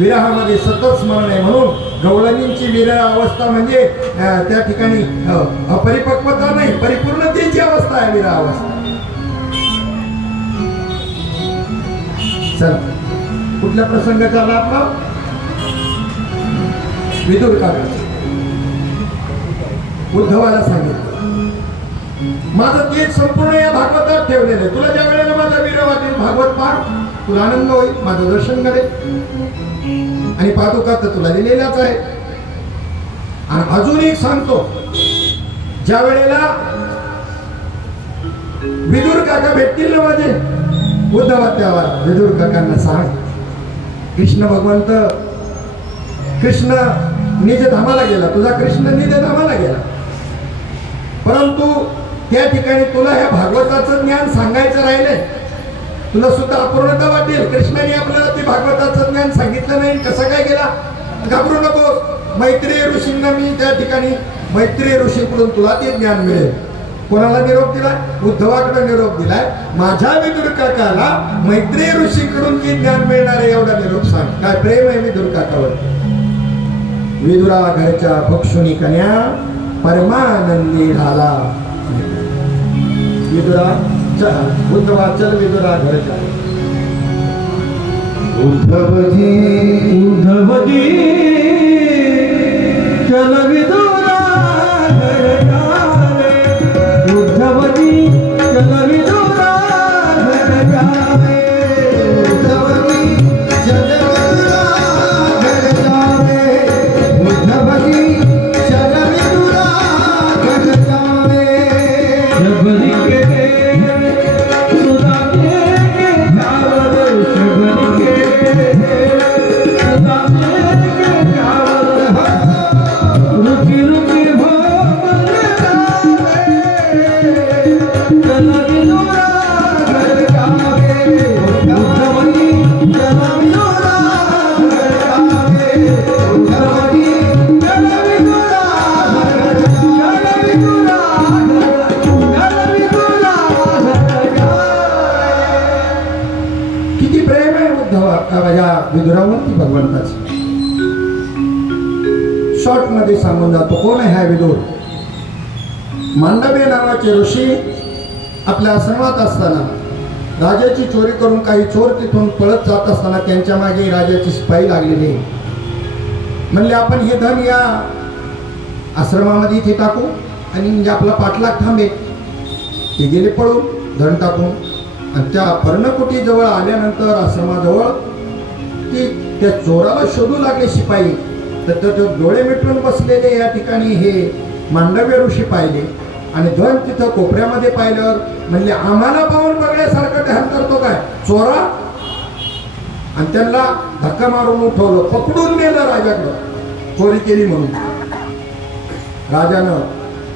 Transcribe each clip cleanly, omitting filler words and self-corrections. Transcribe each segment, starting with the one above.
विरहामध्ये सतत स्मरण आहे. म्हणून गवळणींची विरह अवस्था म्हणजे त्या ठिकाणी अपरिपक्वता नाही, परिपूर्णतेची अवस्था आहे विरह अवस्था. चला कुठल्या प्रसंगाचा आला आपला? विदुर काका उद्धवाला सांगितलं माझं तेच संपूर्ण या भागवतात ठेवलेलं आहे. तुला ज्या वेळेला माझा विरह वाटेल भागवत पाठ तुला आनंद होईल, माझं दर्शन करेल. आणि पादुका तर तुला दिलेल्याच आहे. आणि अजून एक सांगतो, ज्या वेळेला विदुर काका भेटतील ना माझे उद्धवा त्यावर विदुर काकांना सांग कृष्ण भगवंत कृष्ण निज धामाला गेला, तुझा कृष्ण निज धामाला गेला, परंतु त्या ठिकाणी तुला ह्या भागवताचं ज्ञान सांगायचं राहिले. तुला सुद्धा अपूर्णता वाटेल. कृष्णाने आपल्याला ते भागवताचं ज्ञान सांगितलं नाही, कसं काय गेला? घाबरू नकोस. मैत्रेय ऋषींना मी त्या ठिकाणी मैत्रेय ऋषीकडून तुला ते ज्ञान मिळेल. कोणाला निरोप दिलाय? उद्धवाकडे निरोप दिलाय. माझ्या विदुर काकाला मैत्रेय ऋषीकडून ते ज्ञान मिळणार आहे एवढा निरोप सांग. काय प्रेम आहे विदुर काकावर. विदुरा घरच्या भक्षुनी कन्या परमानंदी झाला. विदुरा चल उद्धवा चल विदुरा घरच्या. उद्धवजी उद्धवजी चल विदुरा घरच्या. उद्धवजी चल विदुरा घरच्या. उद्धवजी चल विदुरा घरच्या. उद्धवजी चल विदुरा घरच्या. शबरी के सुधा के चावल, शबरी के सुधा के चावल, रुकी रुकी हो चल विदुरा घरच्या. उद्धवजी चल विदुरा घरच्या. उद्धवजी चल विदुरा घरच्या. किती प्रेम आहे उद्धवा या विदुरावरती भगवंताचं. शॉर्ट मध्ये सांगून जातो. कोण आहे हा विदुर? मांडव्य नावाचे ऋषी आपल्या आश्रमात असताना राजाची चोरी करून काही चोर तिथून पळत जात असताना त्यांच्या मागे राजाची सिपाई लागलेली. म्हणले आपण हे धन या आश्रमामध्ये इथे टाकू आणि म्हणजे आपला पाठलाग थांबेल. ते गेले पळून धन टाकून. आणि त्या पर्णकुटी जवळ आल्यानंतर आश्रमाजवळ ती त्या चोराला शोधू लागले शिपाई. तर डोळे मिटून बसलेले या ठिकाणी हे मांडव्य ऋषी पाहिले आणि धन तिथं कोपऱ्यामध्ये पाहिल्यावर म्हणजे आम्हाला पाहून बघण्यासारखं ध्यान करतो काय चोरा. आणि त्यांना धक्का मारून उठवलं, पकडून नेलं राजाकडं, चोरी केली म्हणून. राजानं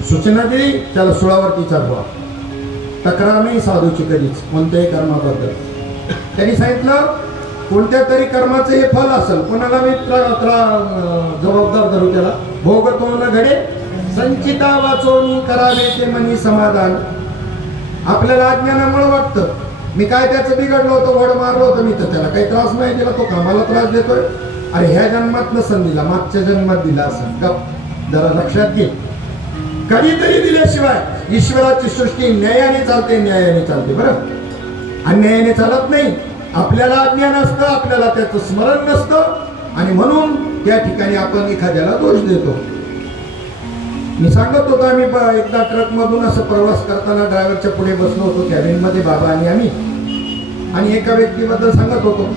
सूचना दिली त्याला सुळावरती चढवा. तक्रार नाही साधूची कधीच कोणत्याही कर्माबद्दल. त्यांनी सांगितलं कोणत्या तरी कर्माचं हे फल असेल, कोणाला मी जबाबदार धरू त्याला. भोगतो न घडे संचिता वाचवणी करावे ते मनी समाधान. आपल्याला अज्ञानामुळे वाटतं मी काय त्याचं बिघडलं होतं, वड मारलं होतं मी, तर त्याला काही त्रास नाही दिला, तो कामाला त्रास देतोय. अरे ह्या जन्मात नसन दिला, मागच्या जन्मात दिला असं. गप जरा लक्षात घे. कधीतरी दिल्याशिवाय ईश्वराची सृष्टी न्यायाने चालते, न्यायाने चालते. बरं अन्यायाने चालत नाही. आपल्याला अज्ञान असतं, आपल्याला त्याचं स्मरण नसतं आणि म्हणून त्या ठिकाणी आपण एखाद्याला दोष देतो. मी सांगत होतो आम्ही एकदा ट्रक मधून असं प्रवास करताना ड्रायव्हरच्या पुढे बसलो होतो कॅबिनमध्ये बाबा आणि आम्ही. आणि एका व्यक्तीबद्दल सांगत होतो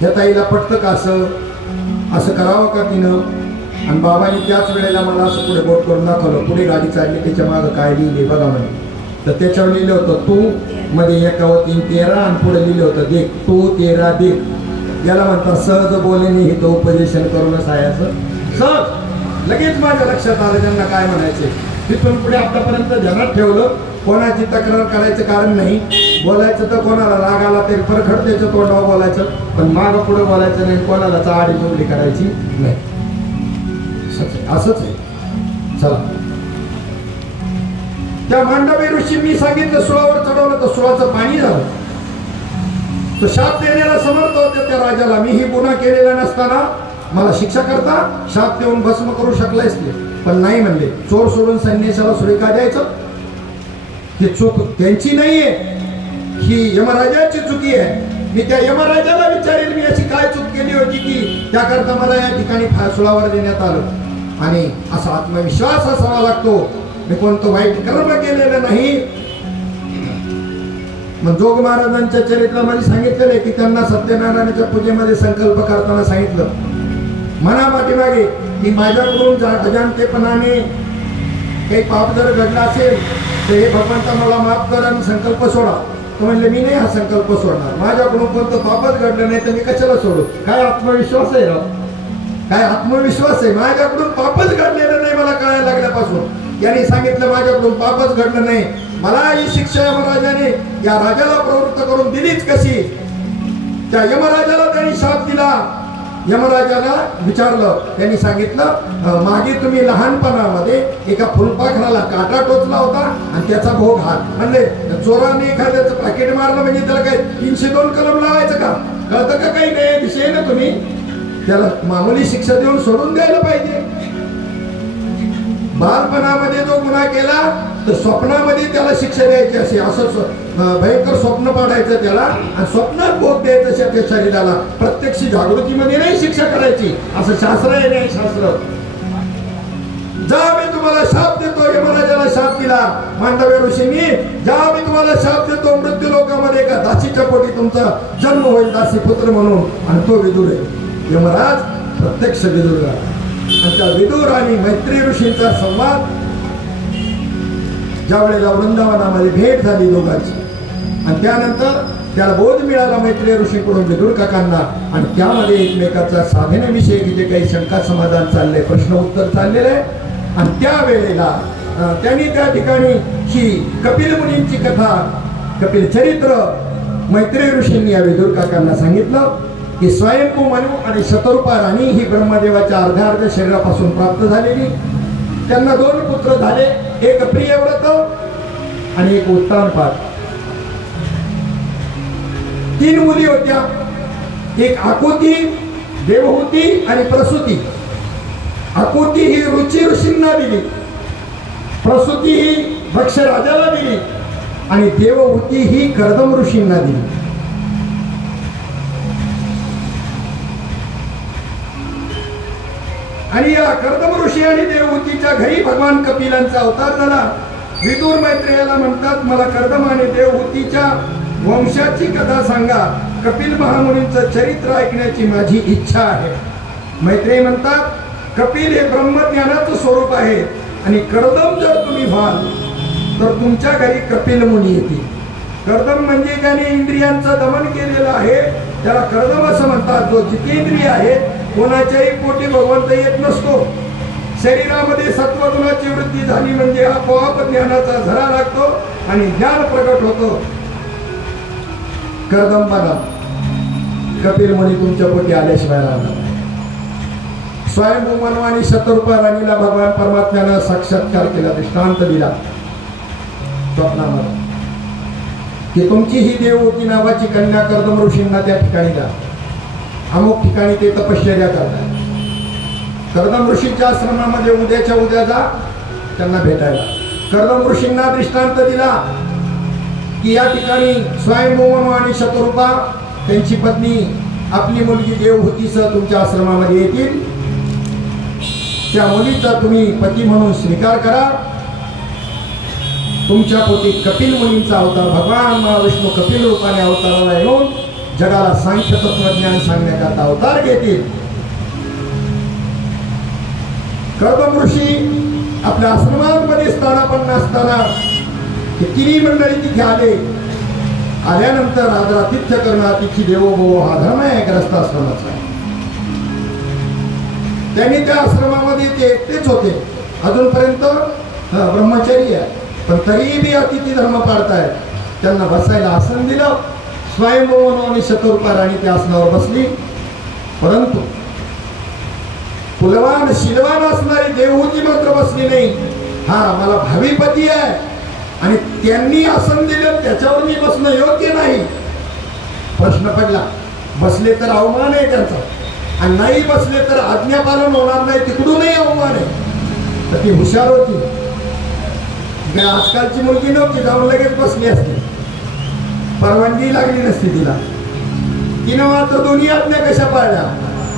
त्या ताईला पटतं का असं करावं का तिनं. आणि बाबांनी त्याच वेळेला मला असं पुढे बोट करून दाखवलं. पुढे गाडी चालली त्याच्या मागं काय लिहिले बघा म्हणे. तर त्याच्यावर लिहिलं होतं तू मध्ये 1-3-13 आणि पुढे लिहिलं होतं देख तू 13 देख. याला म्हणतात सहज बोलेने हे तो उपदेशन करूनच आहे. असं सहज लगेच माझ्या लक्षात आलं त्यांना काय म्हणायचे. तिथून पुढे आतापर्यंत ध्यानात ठेवलं कोणाची तक्रार करायचं कारण नाही. बोलायचं तर कोणाला राग आला तरी परखड त्याचं तोंडावर बोलायचं, पण मागं पुढे बोलायचं नाही, कोणाला चाडी चोगली करायची नाही. असंच आहे. चला त्या मांडवी ऋषींनी सांगितलं सुळावर चढवलं तर सुळाचं पाणी झालं. तो शाप देण्याला समर्थ होते त्या राजाला. मी ही गुन्हा केलेला नसताना मला शिक्षा करता शाप देऊन भस्म करू शकलायच ते, पण नाही म्हणले. चोर सोडून संन्यासाला सुरे का द्यायचं? ही चूक त्यांची नाहीये, ही यमराजाची चुकी आहे. मी त्या यमराजाला विचारेल मी अशी काय चूक केली होती की त्याकरता मला या ठिकाणी फासुळावर देण्यात आलं. आणि असा आत्मविश्वास असावा लागतो, मी कोणतं वाईट कर्म केलेलं नाही. मग जोग महाराजांच्या चरित्रामध्ये सांगितलेलं आहे की त्यांना सत्यनारायणाच्या पूजेमध्ये संकल्प करताना सांगितलं मना पाठीमागे की माझ्याकडून अजाणतेपणाने काही पाप जर घडला असेल तर हे भगवंता मला माफ कर आणि संकल्प सोडा. तो म्हणले मी नाही हा संकल्प सोडणार, माझ्याकडून कोणतं पापच घडलं नाही तर मी कशाला सोडू. काय आत्मविश्वास आहे राव, काय आत्मविश्वास आहे. माझ्याकडून पापच घडलेलं नाही मला कळायला लागल्यापासून. यांनी सांगितलं माझ्याकडून पापच घडलं नाही, मला ही शिक्षा यमराजाने या राजाला प्रवृत्त करून दिलीच कशी. त्या यमराजाला त्यांनी शाप दिला. यमराजाला विचारलं, त्यांनी सांगितलं मागे तुम्ही लहानपणामध्ये एका फुलपाखराला काटा टोचला होता आणि त्याचा भोग हात. म्हणले चोराने एखाद्याचं पाकिट मारलं म्हणजे त्याला काय 302 कलम लावायचं का? कळतं का काही नाही दिशे ना तुम्ही? त्याला मामूली शिक्षा देऊन सोडून द्यायला पाहिजे. बालपणामध्ये जो गुन्हा केला तर स्वप्नामध्ये त्याला शिक्षा द्यायची असे असं भयंकर स्वप्न पाडायचं त्याला आणि स्वप्नात बोध द्यायचं त्या शरीराला. प्रत्यक्ष जागृतीमध्ये नाही शिक्षा करायची असं शास्त्र आहे. नाही शास्त्र जा मी तुम्हाला शाप देतो. यमराजाला शाप दिला मांडव्य ऋषींनी, जा मी तुम्हाला शाप देतो मृत्यू लोकामध्ये एका दासीच्या पोटी तुमचा जन्म होईल दासी पुत्र म्हणून. आणि तो विदुर आहे. यमराज प्रत्यक्ष विदुर झाला आणि त्या विदुर आणि मैत्री ऋषींचा संवाद ज्या वेळेला वृंदावनामध्ये भेट झाली दोघांची आणि त्यानंतर त्याला बोध मिळाला मैत्री ऋषीकडून विदुर काकांना. आणि त्यामध्ये एकमेकाचा साधनेविषयी जे काही शंका समाधान चाललंय, प्रश्न उत्तर चाललेलं आहे. आणि त्यावेळेला त्यांनी त्या ठिकाणी ही कपिल मुनींची कथा, कपिल चरित्र मैत्री ऋषींनी या विदुर काकांना सांगितलं की स्वयंभू मनु आणि शतरूपा राणी ही ब्रह्मदेवाच्या अर्ध्या शरीरापासून प्राप्त झालेली. त्यांना 2 पुत्र झाले, एक प्रियव्रत आणि एक उत्तानपाद. 3 मुली होत्या, एक आकुती, देवहूती आणि प्रसूती. आकुती ही रुची ऋषींना दिली, प्रसूती ही भक्ष राजाला दिली आणि देवहूती ही कर्दम ऋषींना दिली. आणि या कर्दम ऋषी आणि देवहूतीच्या घरी भगवान कपिलांचा अवतार झाला. विदुर मैत्रेयाला म्हणतात मला कर्दम आणि देवहूतीच्या वंशाची कथा सांगा, कपिल महामुनींचं चरित्र ऐकण्याची माझी इच्छा आहे. मैत्रेय म्हणतात कपिल हे ब्रह्मज्ञानाचं स्वरूप आहे आणि कर्दम जर तुम्ही व्हाल तर तुमच्या घरी कपिल मुनी येतील. कर्दम म्हणजे ज्याने इंद्रियांचं दमन केलेलं आहे त्याला कर्दम असं म्हणतात. जो जितेंद्रिय आहे कोणाच्याही पोटी भगवंत येत नसतो. शरीरामध्ये सत्वगुणाची वृद्धी झाली म्हणजे आपोआप ज्ञानाचा झरा लागतो आणि ज्ञान प्रगट होतो. कर्दम बना, कपिल मुनी तुमच्या पोटी आल्याशिवाय राहणार. स्वयंभू मनु आणि शतरूपा राणीला भगवान परमात्म्यानं साक्षात्कार केला, दृष्टांत दिला स्वप्नामध्ये की तुमची ही देवहूती नावाची कन्या कर्दम ऋषींना त्या ठिकाणी द्या. अमुक ठिकाणी ते तपश्चर्या करतात. कर्दम ऋषींच्या आश्रमामध्ये उद्याच्या उद्या जा त्यांना भेटायला. कर्दम ऋषींना दृष्टांत दिला की या ठिकाणी स्वयंभू मनु आणि शतरूपा त्यांची पत्नी आपली मुलगी देवहूतीसह तुमच्या आश्रमामध्ये येतील. त्या मुलीचा तुम्ही पती म्हणून स्वीकार करा. तुमच्या पोटी कपिल मुनींचा अवतार भगवान महाविष्णू कपिल रूपाने अवताराला येऊन जगाला सांख्य तत्वज्ञान सांगण्याकरता अवतार घेतील. कर्दम ऋषी आपल्या आश्रमांमध्ये स्थानापन्न असताना तिन्ही मंडळी तिथे आले. आल्यानंतर आदरातिथ्य करणं अतिथी देवो भव हा धर्म आहे ग्रस्ताश्रमाचा. त्यांनी त्या आश्रमामध्ये ते एकटेच होते, अजूनपर्यंत ब्रह्मचारी आहे, पण तरीही बी अतिथी धर्म पाळतायत. त्यांना बसायला आसन दिलं. स्वयंभू मनु आणि शतरूपा राणी त्या आसनावर बसली. परंतु कुलवान शीलवान असणारी देवहूती मात्र बसली नाही. हा मला भावी पती आहे आणि त्यांनी आसन दिलं त्याच्यावर मी बसणं योग्य नाही. प्रश्न पडला. बसले तर अवमान आहे त्यांचा, आणि नाही बसले तर आज्ञापालन होणार नाही, तिकडूनही अवमान आहे. तर ती हुशार होती. आजकालची मुलगी नव्हती, जाऊन लगेच बसली असते, परवानगी लागली नसती तिला. तिनं मात्र दोन्ही आज्ञा कशा पाळल्या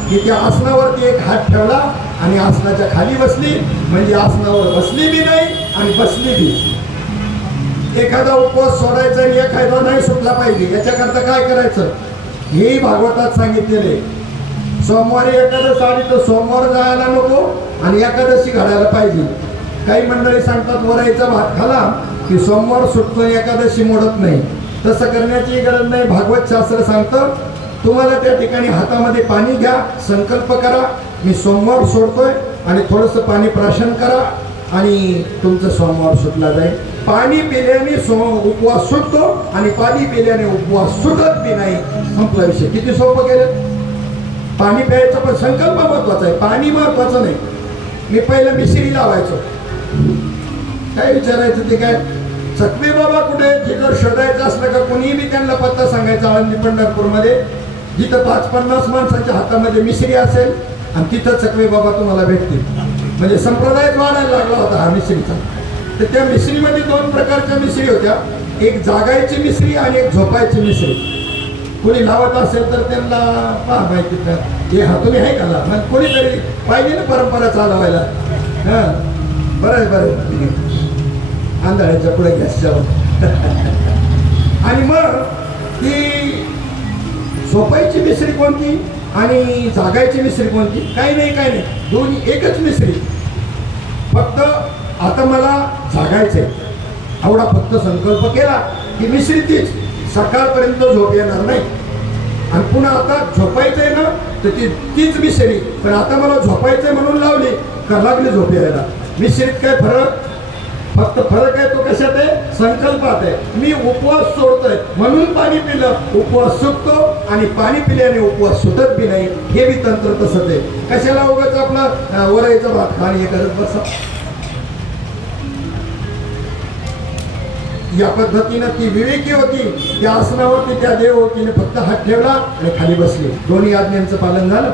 की त्या आसनावरती एक हात ठेवला आणि आसनाच्या खाली बसली, म्हणजे आसनावर बसली बी नाही आणि बसली बी. एखादा उपवास सोडायचा आणि एखादा नाही सुटला पाहिजे, याच्याकरता काय करायचं हेही भागवतात सांगितलेले. सोमवारी एकादश आली तर सोमवार जायला नको आणि एकादशी घडायला पाहिजे. काही मंडळी सांगतात वराईचा भात खाला की सोमवार सुटतो, एकादशी मोडत नाही. तसं करण्याची गरज नाही. भागवत शास्त्र सांगतं तुम्हाला त्या ठिकाणी हातामध्ये पाणी घ्या, संकल्प करा मी सोमवार सोडतोय आणि थोडंसं पाणी प्राशन करा आणि तुमचं सोमवार सुटला जाईल. पाणी पिल्याने उपवास सुटतो आणि पाणी पिल्याने उपवास सुटत बी नाही. संपला विषय. किती सोपं केलं. पाणी प्यायचं पण संकल्प महत्वाचा आहे, पाणी महत्वाचं नाही. मी पहिलं मिश्री लावायचो. काय विचारायचं ते काय चकवे बाबा कुठे, जिथं शोधायचं असलं का कोणीही बी त्यांना पत्ता सांगायचा. आळंदी पंढरपूरमध्ये जिथं 5-50 माणसांच्या हातामध्ये मिश्री असेल आणि तिथं चकवे बाबा तुम्हाला भेटतील. म्हणजे संप्रदायच वाढायला लागला होता हा मिश्रीचा. तर त्या मिश्रीमध्ये 2 प्रकारच्या मिश्री होत्या, एक जागायची मिश्री आणि एक झोपायची मिश्री. कोणी लावत असेल तर त्यांना पहा माहिती हे हातून आहे का मग कोणीतरी पाहिजे ना परंपरा चालवायला. हां बरं आहे बरं आहे. आंधळ्याच्या पुढे गॅसच्या आणि मग ती झोपायची मिश्री कोणती आणि जागायची मिश्री कोणती. काही नाही दोन्ही एकच मिश्री. फक्त आता मला जागायचंय एवढा फक्त संकल्प केला की मिश्री तीच, सकाळपर्यंत झोप येणार नाही. आणि पुन्हा आता झोपायचंय ना तर तीच मिश्री, पण आता मला झोपायचंय म्हणून लावली का लागली झोप यायला. मिश्रीत काय फरक, फक्त फरक आहे तो कशात आहे, संकल्पात आहे. मी उपवास सोडतोय म्हणून पाणी पिलं, उपवास सुटतो आणि पाणी पिल्याने उपवास सुटत बी नाही. हे बी तंत्र तसंच आहे. कशाला उगाच आपला वरायचं भात खाणी हे करत बसा. या पद्धतीनं ती विवेकी होती. त्या आसनावरती त्या देवतीने फक्त हात ठेवला आणि खाली बसली. दोन्ही आज्ञांचं पालन झालं.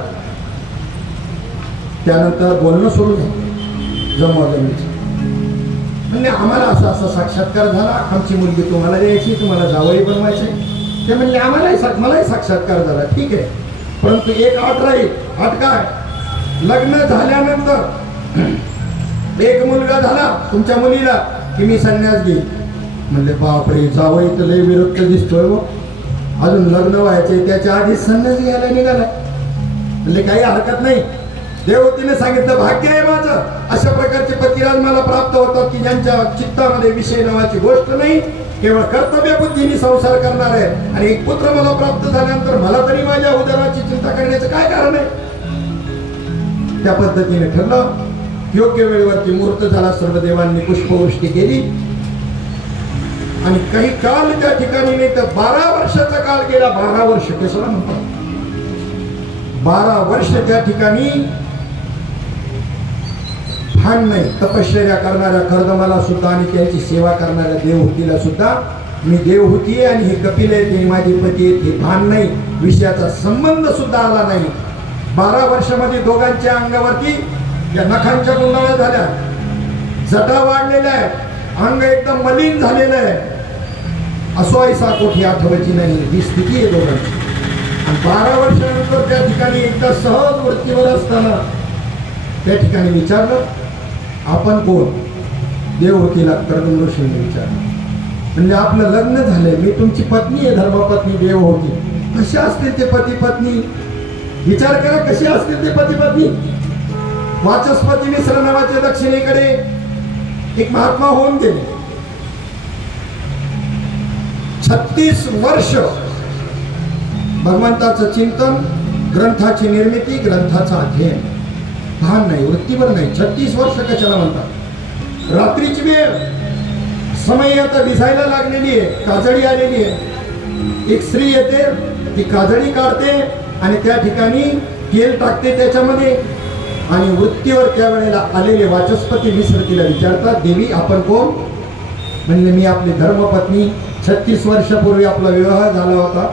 त्यानंतर बोलणं सुरू झालं जमवाजमीचं. म्हणजे आम्हाला असा साक्षात्कार झाला, आमची मुलगी तुम्हाला द्यायची, तुम्हाला जावई बनवायचे. ते म्हणले मलाही साक्षात्कार झाला. ठीक आहे, परंतु एक अट राहील. अट काय, लग्न झाल्यानंतर एक मुलगा झाला तुमच्या मुलीला की मी संन्यास घेईन. म्हणले बापरे, जावई तर लय विरक्त दिसतोय व अजून लग्न व्हायचे त्याच्या आधीच संन्यास घ्यायला निघाला. म्हणजे काही हरकत नाही. देवतीने सांगितलं भाग्य आहे माझं, अशा प्रकारचे पतिराज मला प्राप्त होतात की ज्यांच्या चित्तामध्ये विषय नावाची गोष्ट नाही, केवळ कर्तव्य बुद्धीने संसार करणार आहे. आणि एक पुत्र मला प्राप्त झाल्यानंतर मला तरी माझ्या उदराची चिंता करण्याचं काय कारण आहे. त्या पद्धतीने ठरलं. योग्य वेळेवरती मुहूर्त झाला. सर्व देवांनी पुष्पवृष्टी केली आणि काही काल त्या ठिकाणी नाही तर 12 वर्षाचा काळ गेला. 12 वर्ष कशाला म्हणतात, 12 वर्ष त्या ठिकाणी भान नाही. तपश्चर्या करणाऱ्या कर्दमाला सुद्धा आणि त्यांची सेवा करणाऱ्या देवहूतीला सुद्धा मी देवहूती आहे आणि हे कपिल आहे ते माझे पती आहेत हे भान नाही. विषयाचा संबंध सुद्धा आला नाही. 12 वर्षामध्ये दोघांच्या अंगावरती या नखांच्या गुंडाळ्या झाल्या, जटा वाढलेल्या आहे, अंग एकदम मलिन झालेलं आहे. असो ऐसा कोठी आठवायची नाही ही स्थिती आहे दोघांची. आणि 12 वर्षानंतर त्या ठिकाणी एकदा सहज वृत्तीवर असताना त्या ठिकाणी विचारलं आपण कोण. देवहूतीला कर्दम ऋषीने विचारलं. म्हणजे आपलं लग्न झालंय, मी तुमची पत्नी आहे, धर्मपत्नी देवहूती. कसे असतील ते पती पत्नी, विचार करा कसे असतील ते पती पत्नी. वाचस्पती मिश्र नावाच्या दक्षिणेकडे एक महात्मा होऊन गेले. 36 वर्ष भगवंताचं चिंतन, ग्रंथाची निर्मिती, ग्रंथाचं अध्ययन. भान नाही, वृत्तीवर नाही. 36 वर्ष कशाला म्हणतात. रात्रीची वेळ, समय आता दिसायला लागलेली आहे, काजळी आलेली आहे. एक स्त्री येते, ती काजळी काढते आणि त्या ठिकाणी तेल टाकते त्याच्यामध्ये. आणि वृत्तीवर त्यावेळेला आलेले वाचस्पती मिश्र तिला विचारतात देवी आपण कोण. म्हणले मी आपली धर्मपत्नी, 36 वर्षापूर्वी आपला विवाह झाला होता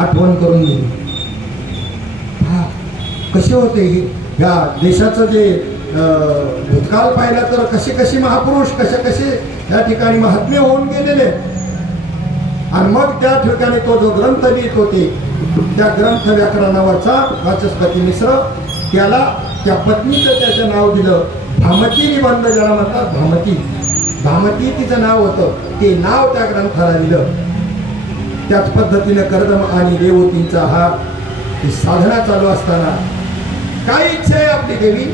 आठवण करून दिली. कसे होते ह्या देशाचं जे भूतकाळ पाहिला तर कसे कसे महापुरुष कसे या ठिकाणी महात्म्य होऊन गेलेले. आणि मग त्या ठिकाणी तो जो ग्रंथ लिहित होते त्या ग्रंथ व्याकरणावरचा वाचस्पती मिश्र त्याला त्या पत्नीचं त्याचं नाव दिलं भामती निबंध, ज्याला म्हणतात भामती. भामती तिचं नाव होतं, ते नाव त्या ग्रंथाला दिलं. त्याच पद्धतीने कर्दम आणि देवतींचा हा साधना चालू असताना काय इच्छा आहे आपली देवी,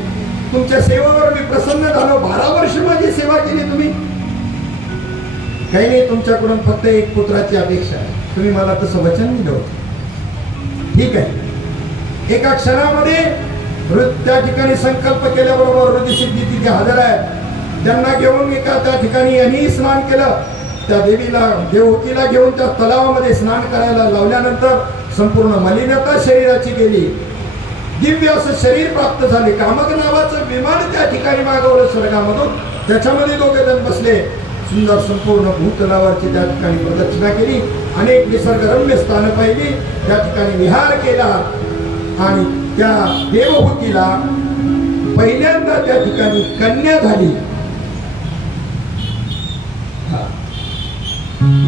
तुमच्या सेवेवर मी प्रसन्न झालो, 12 वर्ष माझी सेवा केली तुम्ही, काही नाही, तुमच्याकडून फक्त एक पुत्राची अपेक्षा आहे, तुम्ही मला तसं वचन दिलं होतं. ठीक आहे. एका क्षणामध्ये त्या ठिकाणी संकल्प केल्याबरोबर ऋषिसिद्धी तिथे हजर आहे. त्यांना घेऊन एका त्या ठिकाणी यांनी स्नान केलं. त्या देवीला देवतीला घेऊन त्या तलावामध्ये स्नान करायला लावल्यानंतर संपूर्ण मलिनता शरीराची गेली. दिव्य असं शरीर प्राप्त झाले. कामक नावाचं विमान त्या ठिकाणी मागवलं स्वर्गामधून, त्याच्यामध्ये दोघे जण बसले. सुंदर संपूर्ण भूतलावरची त्या ठिकाणी प्रदक्षिणा केली. अनेक निसर्गरम्य स्थानं पाहिली. त्या ठिकाणी विहार केला आणि त्या देवहूतीला पहिल्यांदा त्या ठिकाणी कन्या झाली.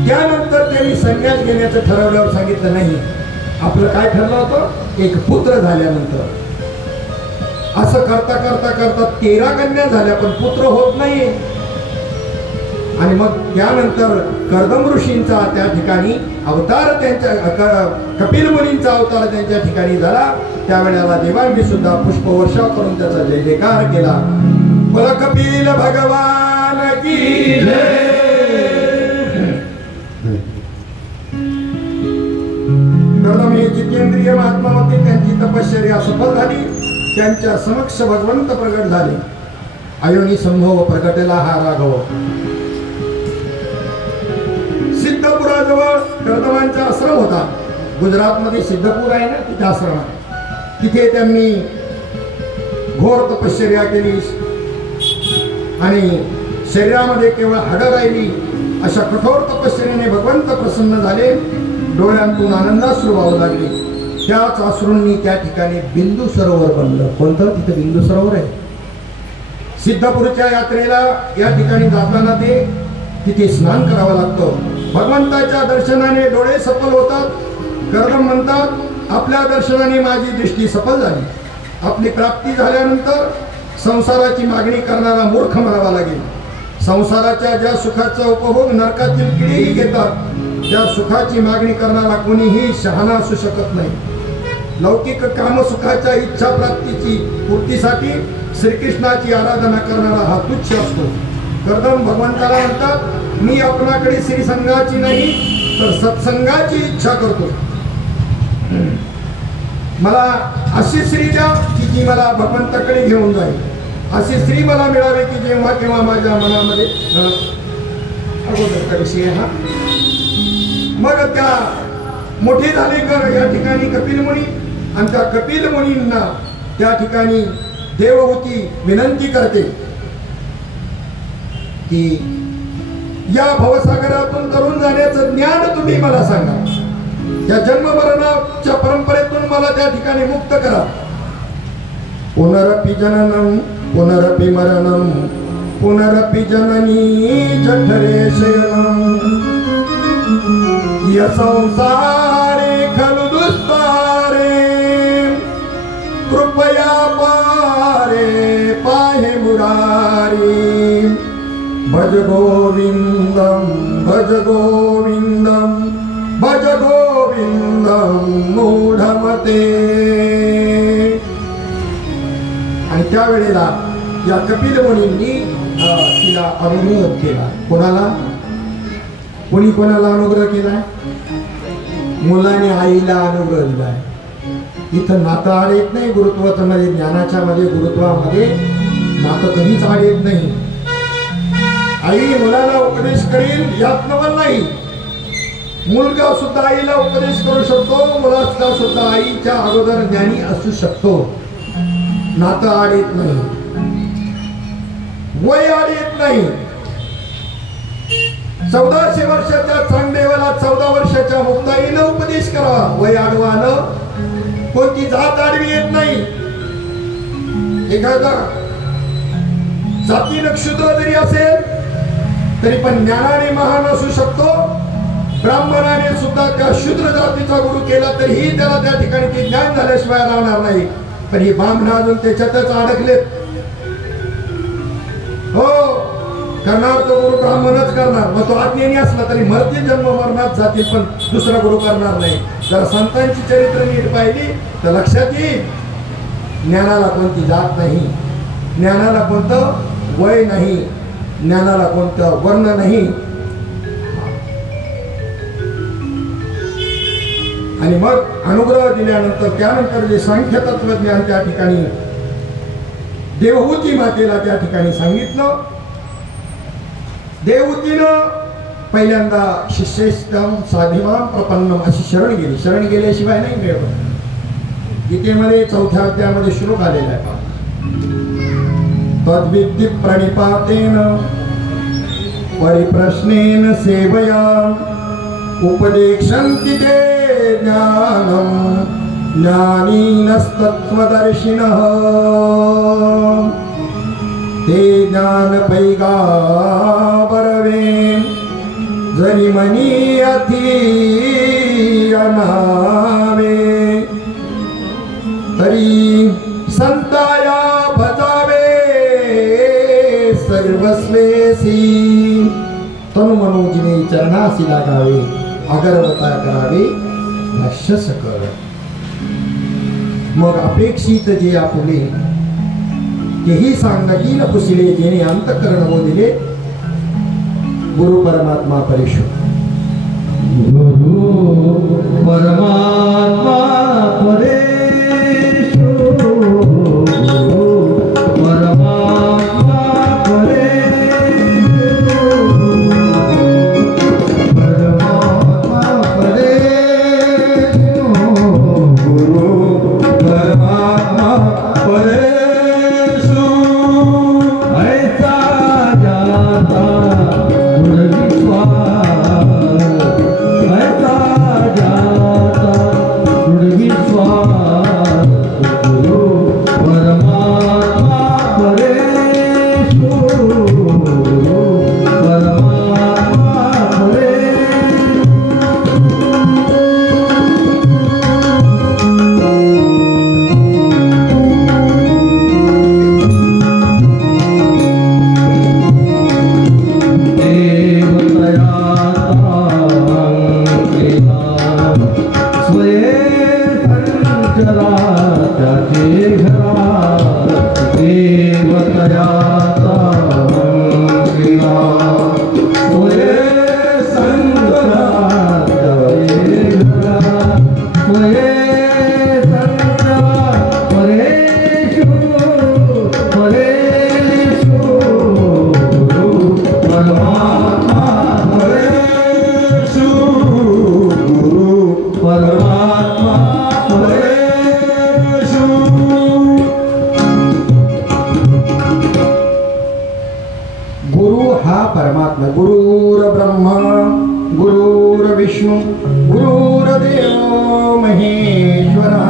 त्यानंतर त्यांनी संन्यास घेण्याचं ठरवल्यावर सांगितलं नाही. आपलं काय ठरलं होतं, एक पुत्र झाल्यानंतर. असं करता करता करता 13 कन्या झाल्या पण पुत्र होत नाही. आणि मग त्यानंतर कर्दम ऋषींचा त्या ठिकाणी अवतार, त्यांच्या कपिल मुनींचा अवतार त्यांच्या ठिकाणी झाला. त्यावेळेला देवांनी सुद्धा पुष्पवर्षा करून त्याचा जय जयकार केला. बोला कपिल भगवान की जय. कर्दम हे जितेंद्रिय महात्मा होते. त्यांची तपश्चर्या सफल झाली. त्यांच्या समक्ष भगवंत प्रगट झाले. अयोनी संभव प्रगटला हा राघव. सिद्धपुराजवळ कर्दमांचा आश्रम होता. गुजरातमध्ये सिद्धपूर आहे ना, तिथे आश्रम आहे. तिथे त्यांनी घोर तपश्चर्या केली आणि शरीरामध्ये केवळ हाडं राहिली. अशा कठोर तपश्चर्याने भगवंत प्रसन्न झाले. डोळ्यांतून आनंदाश्रू वाहू लागले. त्याच अश्रूंनी त्या ठिकाणी बिंदू सरोवर बनलं. कोणतं? तिथे बिंदू सरोवर आहे. सिद्धपूरच्या यात्रेला या ठिकाणी जाताना ते तिथे स्नान करावं लागतं. भगवंताच्या दर्शनाने डोळे सफल होतात. कर्दम म्हणतात, आपल्या दर्शनाने माझी दृष्टी सफल झाली. आपली प्राप्ती झाल्यानंतर संसाराची मागणी करणारा मूर्ख म्हणावा लागेल. संसाराच्या ज्या सुखाचा उपभोग नरकातील किडेही घेतात, त्या सुखाची मागणी करणारा कोणीही शहाणा असू शकत नाही. लौकिक कामसुखाच्या इच्छा प्राप्तीची पूर्तीसाठी श्रीकृष्णाची आराधना करणारा हा तुच्छ असतो. कर्दम भगवंताला म्हणतात, मी आपणाकडे श्रीसंगाची नाही तर सत्संगाची इच्छा करतो. मला अशी स्त्री द्या की जी मला भगवंताकडे घेऊन जाईल. अशी स्त्री मला मिळावी की जेव्हा केव्हा माझ्या मनामध्ये अगोदरचा विषय हा. मग त्या मोठी झाली कर या ठिकाणी कपिल मुनी. आणि त्या कपिल मुनींना त्या ठिकाणी देवहूती विनंती करते की या भवसागरातून तरुण जाण्याचं ज्ञान तुम्ही मला सांगा. त्या जन्ममरणाच्या परंपरेतून मला त्या ठिकाणी मुक्त करा. पुनरपि जननम पुनरपि मरणम पुनरपि जननी जठरे शयनम य संसारे खलु दुस्तारे कृपया पारे पाहे मुरारी भज गोविंदम भज गोविंदम भज गोविंदम मूढमते. आणि त्यावेळेला या कपिल मुनींनी तिला अनुग्रह केला. कोणाला? कोणी कोणाला अनुग्रह केलाय? मुलाने आईला अनुग्रह दिलाय. इथं नातं आड येत नाही. गुरुत्वामध्ये ज्ञानाच्या मध्ये गुरुत्वामध्ये नातं कधीच आड येत नाही. आई मुलाला उपदेश करेल यात नवल नाही. मुलगा सुद्धा आईला उपदेश करू शकतो. मुलाचा सुद्धा आईच्या अगोदर ज्ञानी असू शकतो. नातं आड येत नाही. वय आड येत नाही. 1400 वर्षाच्या चांगदेवाला 14 वर्षाच्या मुक्ताईनं उपदेश करावा. वय आडवं आलं, कोणती जात आडवी येत नाही. एखादा जातीनं क्षुद्र जरी असेल तरी पण ज्ञानाने महान असू शकतो. ब्राह्मणाने सुद्धा त्या शूद्र जातीचा गुरु केला तरीही त्याला त्या ठिकाणी ते ज्ञान झाल्याशिवाय राहणार नाही. पण ही ब्राह्मण अजून त्याच्यातच अडकलेत. हो, करणार तो गुरु ब्राह्मणच करणार. मग तो आज्ञेने असला तरी मरतील, जन्म मरणात जातील, पण दुसरा गुरु करणार नाही. जर संतांची चरित्र नीट पाहिली तर लक्षात येईल, ज्ञानाला कोणती जात नाही, ज्ञानाला कोणतं वय नाही, ज्ञानाला कोणतं वर्ण नाही. आणि मग अनुग्रह दिल्यानंतर त्यानंतर जे सांख्य तत्वज्ञान त्या ठिकाणी देवहूती मातेला त्या ठिकाणी सांगितलं. देवहूतीनं पहिल्यांदा शिष्येष्टम साधिमाम प्रपन्नम अशी शरण गेली. शरण गेल्याशिवाय नाही मिळवत. गीतेमध्ये 4थ्या अध्यायामध्ये श्लोक आलेला आहे. तद्विद्धी प्रणिपातेन परिप्रश्नेन सेवया उपदेक्षन्ति ते ज्ञानं ज्ञानीनस्तत्त्वदर्शिनः ते ज्ञानपैगाबरवे जरी मनी अति अनावे तरी संताया भजावे सर्वस्वेसी तनु मनोजिने चरणासी लागावे अगरवता करावे भाष्य सकळ. मग अपेक्षित जे आपुले तेही सांगतील कुशले जेणे अंतःकरण बोधिले गुरु परमात्मा परेशु. गुरु परमात्मा परेशु, गुरु परमात्मा परेशु, परमात्मा परेशु, गुरु परमात्मा परेशु. ऐसा जाता गुरु विश्वास, ऐसा जाता गुरु विश्वास, गुरु परमात्मा परेशु, गुरु परमात्मा परेशु. परमात्मा गुरुर ब्रह्मा गुरुर विष्णु गुरुर्देव महेश्वरः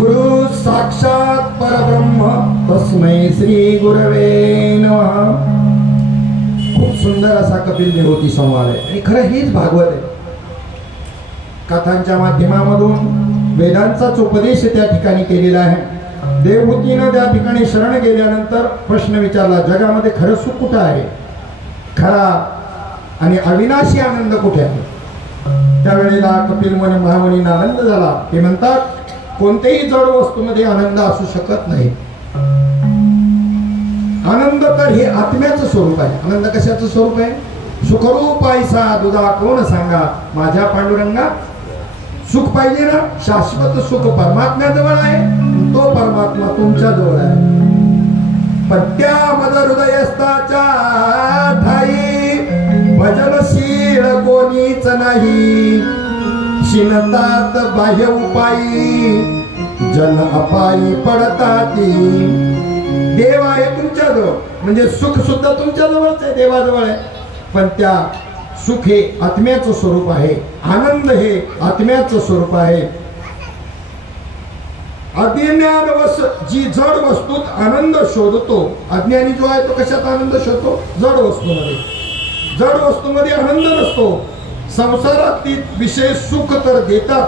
गुरु साक्षात परब्रह्म तस्मै श्री गुरवे नमः. खूप सुंदर असा कपिल देवहूती संवाद आहे आणि खरं हेच भागवत आहे. कथांच्या माध्यमामधून वेदांचाच उपदेश त्या ठिकाणी केलेला आहे. देवहूतीनं त्या ठिकाणी शरण गेल्यानंतर प्रश्न विचारला, जगामध्ये खरं सुख कुठं आहे, खरा आणि अविनाशी आनंद कुठे आहे. त्यावेळेला कपिल मुनी महामुनींना आनंद झाला. ते म्हणतात कोणत्याही जड वस्तूमध्ये आनंद असू शकत नाही. आनंद तर हे आत्म्याचं स्वरूप आहे. आनंद कशाचं स्वरूप आहे? सुखरूप ऐसा दुधा कोण सांगा माझ्या पांडुरंगा. सुख पाहिजे ना, शाश्वत सुख परमात्म्याजवळ आहे. तो परमात्मा तुमच्या जवळ आहे. पण त्या मद हृदयस्थाच्या ठाई भजनशील कोणीच नाही. शिनतात बाह्य उपायी जन अपायी पडताती. देव आहे तुमच्या जवळ, म्हणजे सुख सुद्धा तुमच्या जवळच आहे, देवाजवळ आहे. पण त्या सुख हे आत्म्याचं स्वरूप आहे, आनंद हे आत्म्याचं स्वरूप आहे. अज्ञानवश जी जड वस्तूत आनंद शोधतो, अज्ञानी जो आहे तो कशात आनंद शोधतो? जड वस्तूमध्ये. जड वस्तूमध्ये आनंद नसतो. संसारात विषय सुख तर देतात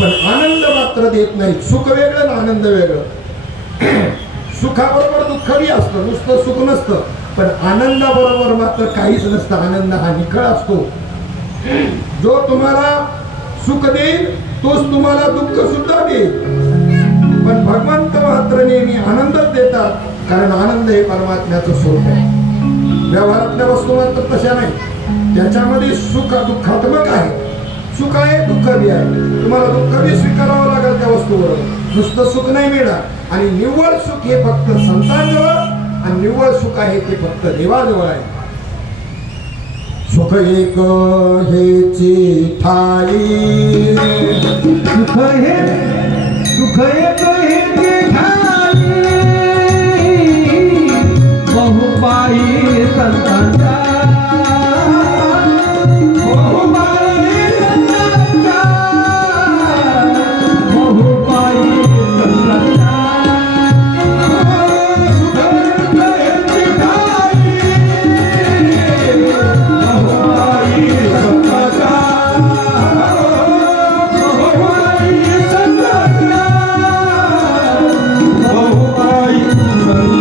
पण आनंद मात्र देत नाही. सुख वेगळं ना आनंद वेगळं. सुखाबरोबर दुःखही असतं, नुसतं सुख नसतं. पण आनंदाबरोबर मात्र काहीच नसतं. आनंद हा निखळ असतो. जो तुम्हाला सुख देईल तोच तुम्हाला दुःख सुद्धा देईल. पण भगवंत मात्र नेहमी आनंदच देतात, कारण आनंद हे परमात्म्याचं स्वरूप आहे. व्यवहारातल्या वस्तू मात्र तशा नाही. त्याच्यामध्ये सुख दुःखात्मक आहे. सुख आहे, दुःख बी आहे. तुम्हाला दुःख बी स्वीकारावं लागेल त्या वस्तूबरोबर. नुसतं सुख नाही मिळणार. आणि निव्वळ सुख हे फक्त संतांजवळ आणि निव्वळ सुख आहे ते फक्त देवाजवळ आहे. सुख एक हेची ठाई, सुख एक हेची ठाई, बहुपाई संतांचा, बहुपाई संतांचा, बहुपाई संतांचा. सुख एक हेची ठाई, बहुपाई संतांचा, बहुपाई संतांचा, बहुपाई संतांचा.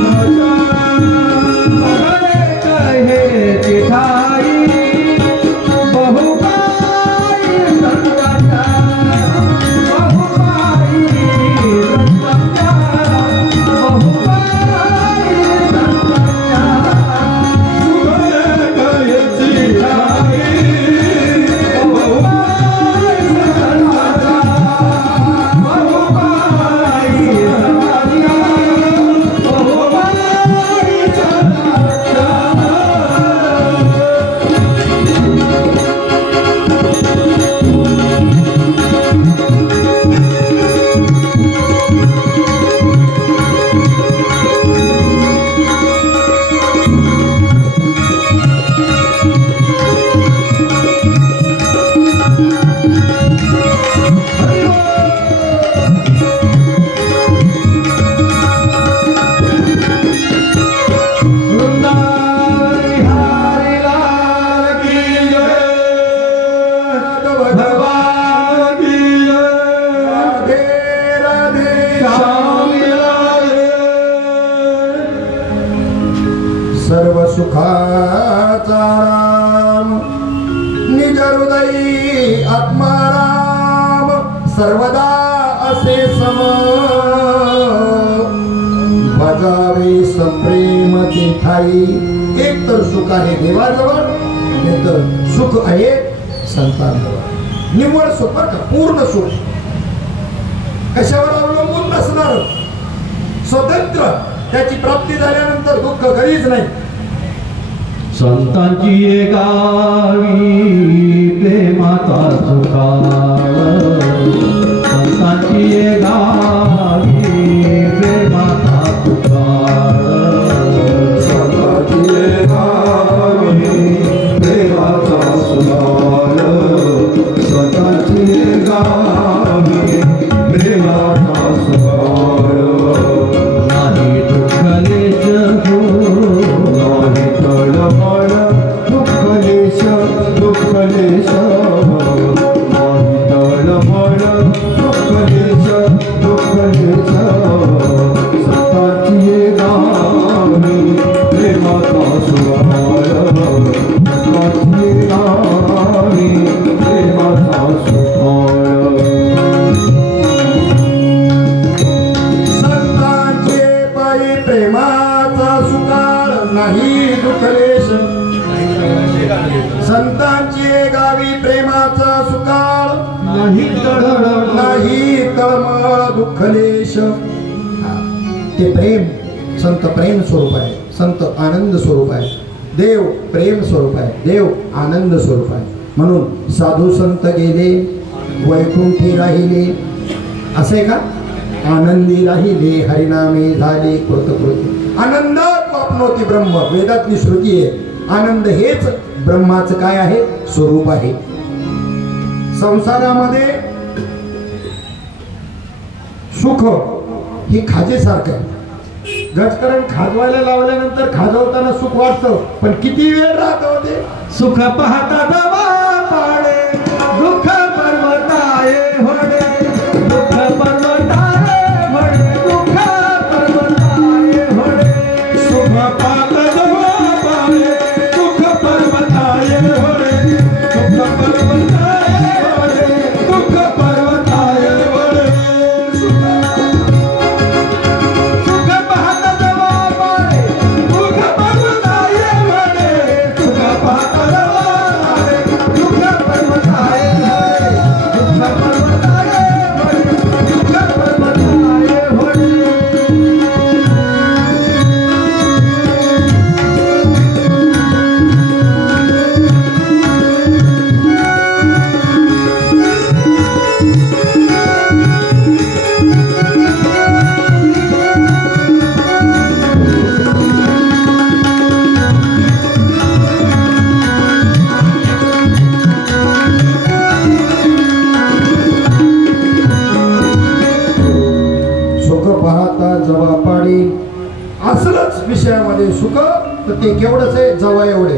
सर्व सुखाचा राम, निज हृदयी आत्माराम, सर्वदा असे सम, भजावे संप्रेम ठाई. एक तर सुख आहे देवाजवळ, नाही तर सुख आहे संतांजवळ. निव्वळ सुख बरं का, पूर्ण सुख, कशावर अवलंबून नसणार, स्वतंत्र. त्याची प्राप्ती झाल्यानंतर दुःख कधीच नाही. संतांची गावी प्रेमाचा सुकाळ, संतांची गावी प्रेमाचा सुकाळ, संतांची गावी प्रेमाचा सुकाळ, संतांची गावी प्रेमाचा सुकाळ. नाही दुःखलेश नाही तळमळ, दुःखलेश दुःखलेश नाही तळमळ, दुःखलेश दुःखलेश. संतांची गावी प्रेमाचा सुकाळ, संतांची गावी प्रेमाचा सुकाळ. प्रेमाचा सुकाळ नाही दुःखलेश, संतांची गावी प्रेमाचा सुकाळ नाही तळमळ, नाही तळमळ दुःखलेश. ते प्रेम संत प्रेम स्वरूप आहे, संत आनंद स्वरूप आहे, देव प्रेम स्वरूप आहे, देव आनंद स्वरूप आहे. म्हणून साधू संत गेले वैकुंठी राहिले, असे का? आनंदी राहिले हरिनामे झाले कृतकृती. आनंदात वापनोती ब्रह्म, वेदातली श्रुती आहे. आनंद हेच ब्रह्माचं काय आहे स्वरूप आहे. संसारामध्ये सुख ही खाजेसारखं आहे. गजकरण खाजवायला लावल्यानंतर खाजवताना सुख वाटतं, पण किती वेळ राहतं ते सुख पाहता दवा पाडे दुःख पर्वताये होडे दुःख पर्वताये होडे दुःख पर्वताये होडे सुख पाहता दवा पाडे दुःख पर्वताये होडे दुःख पर्वताये होडे दुःख पर्वताये होडे सुख पाहता दवा पाडे दुःख पर्वताये होडे सुख पाहता दवा पाडे दुःख पर्वताये होडे दुःख पर्वताये होडे दुःख पर्वताये होडे सुख पाहता जवा पाडी असलच विषयामध्ये सुख तर ते केवढंच आहे जवा एवढे,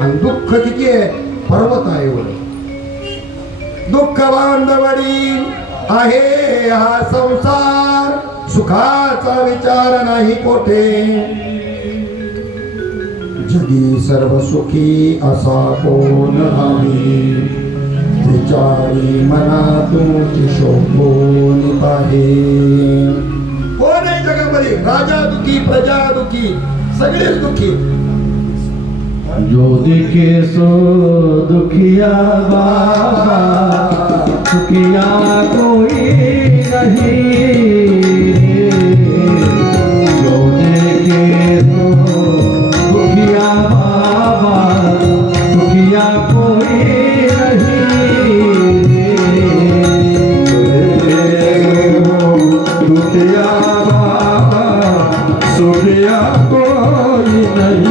आणि दुःख किती आहे पर्वत आहे एवढे. दुःख बांधवडी आहे हा संसार, सुखाचा विचार नाही कोठे. जगी सर्व सुखी असा कोण नाही, विचारी मना तुझी शोभून पाहे. कोण आहे जगामध्ये राजा दुखी प्रजा दुखी सगळेच दुखी. जो देखे सो दुखिया बाबा दुखिया कोई नहीं. जो देखे सो दुखिया बाबा दुखिया कोई नहीं. दुखिया बाबा सुखिया कोई नहीं.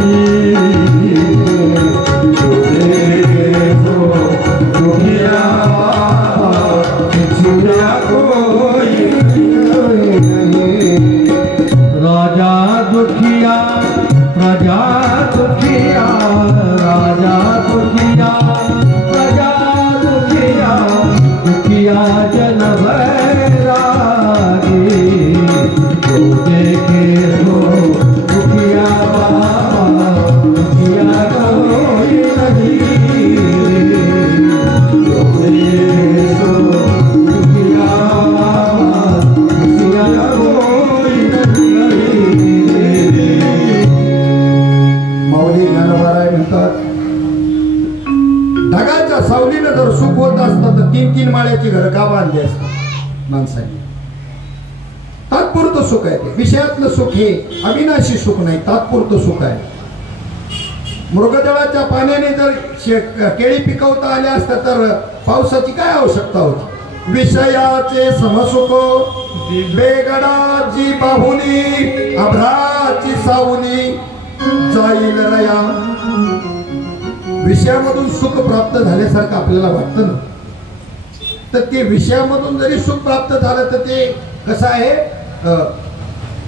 राजा दुखिया प्रजा दुखिया राजा दुखिया प्रजा दुखिया दुखिया जन वैरागी. जो देखे सो दुखिया बाबा दुखिया कोई नहीं. जो देखे सो दुखिया बाबा दुखिया कोई नहीं. माऊली ज्ञानोबाराय म्हणतात, ढगाच्या सावलीनं जर सुख होत असतं तर 3-3 माळ्याची घर का बांधली असतात माणसाने. तात्पुरतं सुख आहे ते. विषयातलं सुख हे अविनाशी सुख नाही, तात्पुरतं सुख आहे. मृगजळाच्या पाण्याने जर केळी पिकवता आल्या असत्या तर पावसाची काय आवश्यकता होती. विषयाचे समसुख बेगडाची बाहुली अभ्राची सावली जाईल रया. विषयामधून सुख प्राप्त झाल्यासारखं आपल्याला वाटतं ना, तर ते विषयामधून जरी सुख प्राप्त झालं तर ते कसं आहे,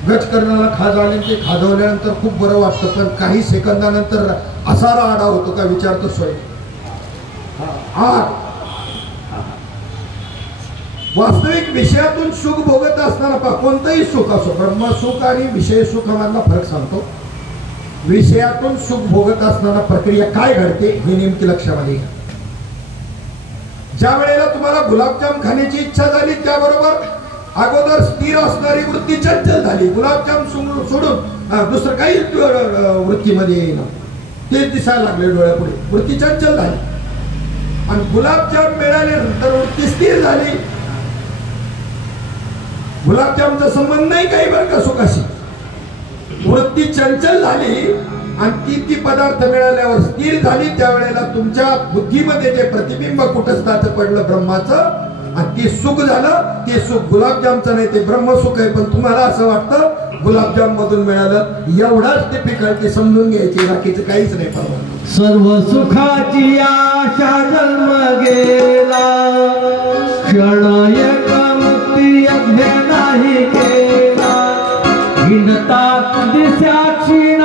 गजकर्णाला खाजवले ते खाजवल्यानंतर खूप बरं वाटतं, पण काही सेकंदानंतर असा राडा होतो का विचारतो सोय. वास्तविक विषयातून सुख भोगत असताना कोणतंही सुख असो, ब्रह्मसुख आणि विषय सुखामधला फरक सांगतो. विषयातून सुख भोगत असताना प्रक्रिया काय घडते हे नेमकी लक्षामध्ये घ्या. ज्या वेळेला तुम्हाला गुलाबजाम खाण्याची इच्छा झाली त्याबरोबर अगोदर स्थिर असणारी वृत्ती चंचल झाली. गुलाबजाम सोडून दुसरं काही वृत्तीमध्ये येईना, ते दिसायला लागले डोळ्यापुढे, वृत्ती चंचल झाली. आणि गुलाबजाम मिळाल्यानंतर वृत्ती स्थिर झाली. गुलाबजामचा संबंध नाही काही बरं का सुखाशी. वृत्ती चंचल झाली आणि ती पदार्थ मिळाल्यावर स्थिर झाली. त्यावेळेला तुमच्या बुद्धीमध्ये जे प्रतिबिंब कुटस्थाचं पडलं ब्रह्माचं आणि ते सुख झालं. ते सुख गुलाबजामचं नाही, ते ब्रह्मसुख आहे. पण तुम्हाला असं वाटतं गुलाबजाम मधून मिळालं एवढाच डिफिकल्टी समजून घ्यायची बाकीचं काहीच नाही परवा सर्व सुखाची आशा जन्म गेला क्षण एक मुक्ती यज्ञ नाही केला हिंडता दिशा क्षीण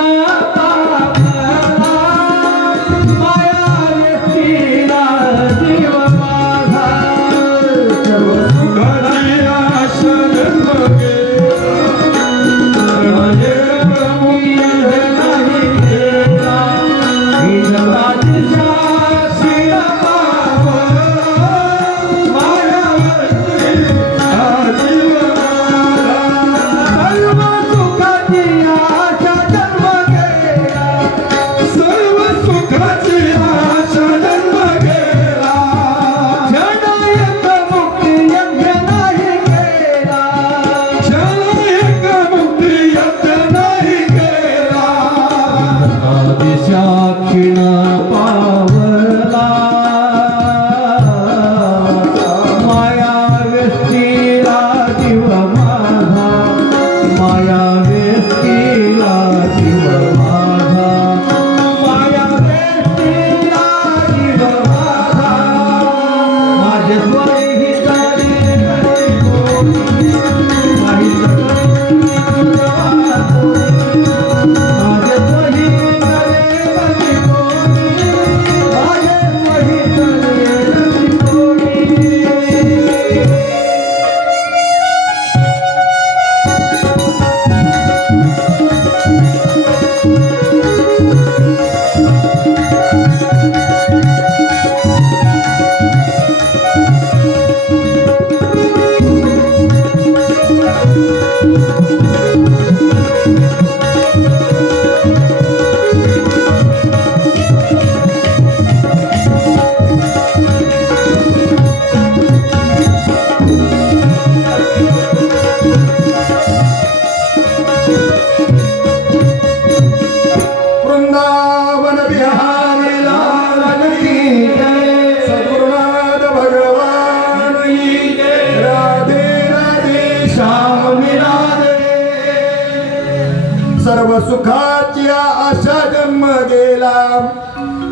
सर्व सुखाची आशा जन्म गेला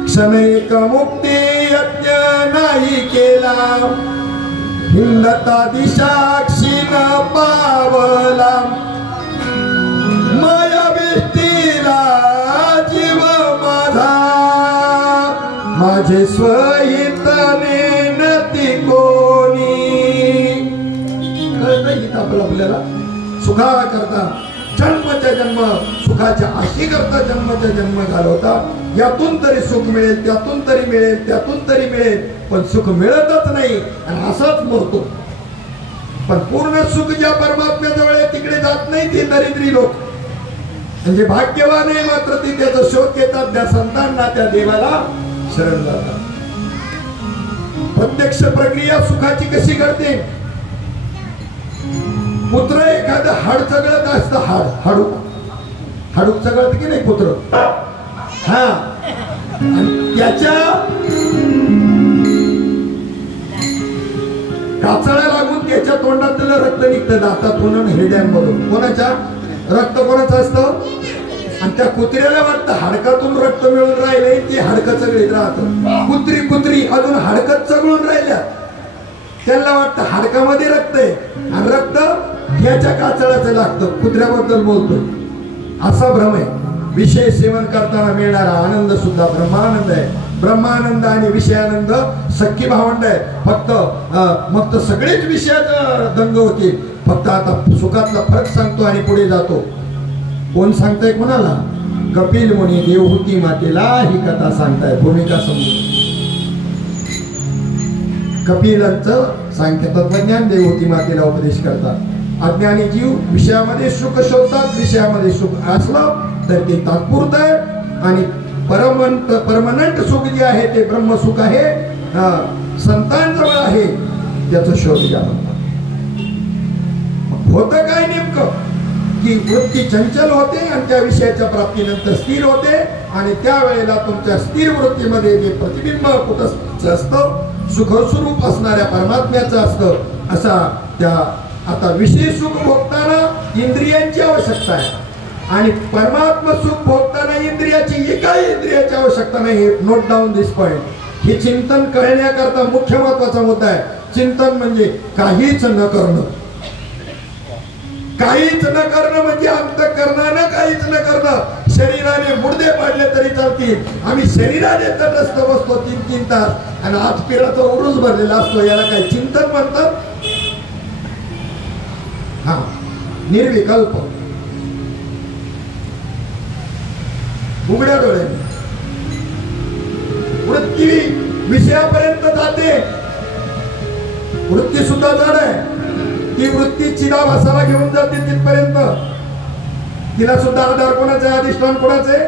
क्षणिक मुक्ती यज्ञ नाही केला हिंडता दिशा क्षीण पावला माया वेष्टीला जीव माझा माझे स्वहित नेनती कोणी कळत आपल्याला सुखा करता जन्मच्या जन्म सुखाच्या आशी करता जन्मच्या जन्म घालवता यातून तरी सुख मिळेल त्यातून तरी मिळेल त्यातून तरी मिळेल पण सुख मिळतच नाही आणि असाच मरतो पण पूर्ण सुख ज्या परमात्म्याजवळ आहे तिकडे जात नाही ते दरिद्री लोक म्हणजे भाग्यवान आहे मात्र ती त्याचा शोध घेतात त्या संतांना त्या देवाला शरण जातात प्रत्यक्ष प्रक्रिया सुखाची कशी घडते पुत्र एखादं हाड चगळत असतं हाडूक चगळत की नाही पुत्र हा आणि त्याच्या काचळ्या लागून त्याच्या तोंडातलं रक्त निघतं दातातून आणि हिरड्यांमधून कोणाच्या रक्त कोणाचं असतं आणि त्या कुत्र्याला वाटतं हाडकातून रक्त मिळून राहिले ती हाडकं चगळीत राहत कुत्री अजून हाडकं चगळून राहिल्या त्यांना वाटतं हाडकामध्ये रक्त आहे आणि रक्त याच्या काचळाचं लागतं कुत्र्याबद्दल बोलतोय असा भ्रम आहे विषय सेवन करताना मिळणारा आनंद सुद्धा ब्रह्मानंद आहे ब्रह्मानंद आणि विषयानंद सख्खी भावंड आहे फक्त मग तर सगळेच विषयात दंग होते फक्त आता सुखातला फरक सांगतो आणि पुढे जातो कोण सांगताय कोणाला कपिल मुनी देवहूती मातेला ही कथा सांगताय भूमिका समजून कपिलांचं सांख्य तत्वज्ञान देवहूती मातेला उपदेश करतात अज्ञानी जीव विषयामध्ये सुख शोधतात विषयामध्ये सुख असलं तर ते तात्पुरतं आहे आणि परमनंट सुख जे आहे ते ब्रह्मसुख आहे संतांजवळ आहे त्याचा शोध घ्या म्हणतात होतं काय नेमकं की वृत्ती चंचल होते आणि त्या विषयाच्या प्राप्तीनंतर स्थिर होते आणि त्यावेळेला तुमच्या स्थिर वृत्तीमध्ये जे प्रतिबिंब कुठं असतं सुखस्वरूप असणाऱ्या परमात्म्याचं असतं असा त्या आता विषय सुख भोगताना इंद्रियांची आवश्यकता आहे आणि परमात्मा सुख भोगताना इंद्रियाची एकाही इंद्रियाची आवश्यकता नाही. नोट डाऊन दिस पॉइंट. हे चिंतन कळण्याकरता मुख्य महत्वाचा मुद्दा आहे. चिंतन म्हणजे काहीच न करणं. काहीच न करणं म्हणजे अंतःकरणानं काहीच न करणं. शरीराने मुर्दे पाडले तरी चालतील, आम्ही शरीराने तटस्थ बसतो 3-3 तास आणि आज पिराचा उरूस भरलेला असतो. याला काय चिंतन म्हणतात? हा, निर्विकल्प उघड्या डोळ्याने वृत्ती विषयापर्यंत जाते. वृत्ती सुद्धा जड आहे. ती वृत्ती चिदाभासाला घेऊन जाते तिथपर्यंत. तिला सुद्धा आधार कोणाचे, अधिष्ठान कोणाचे?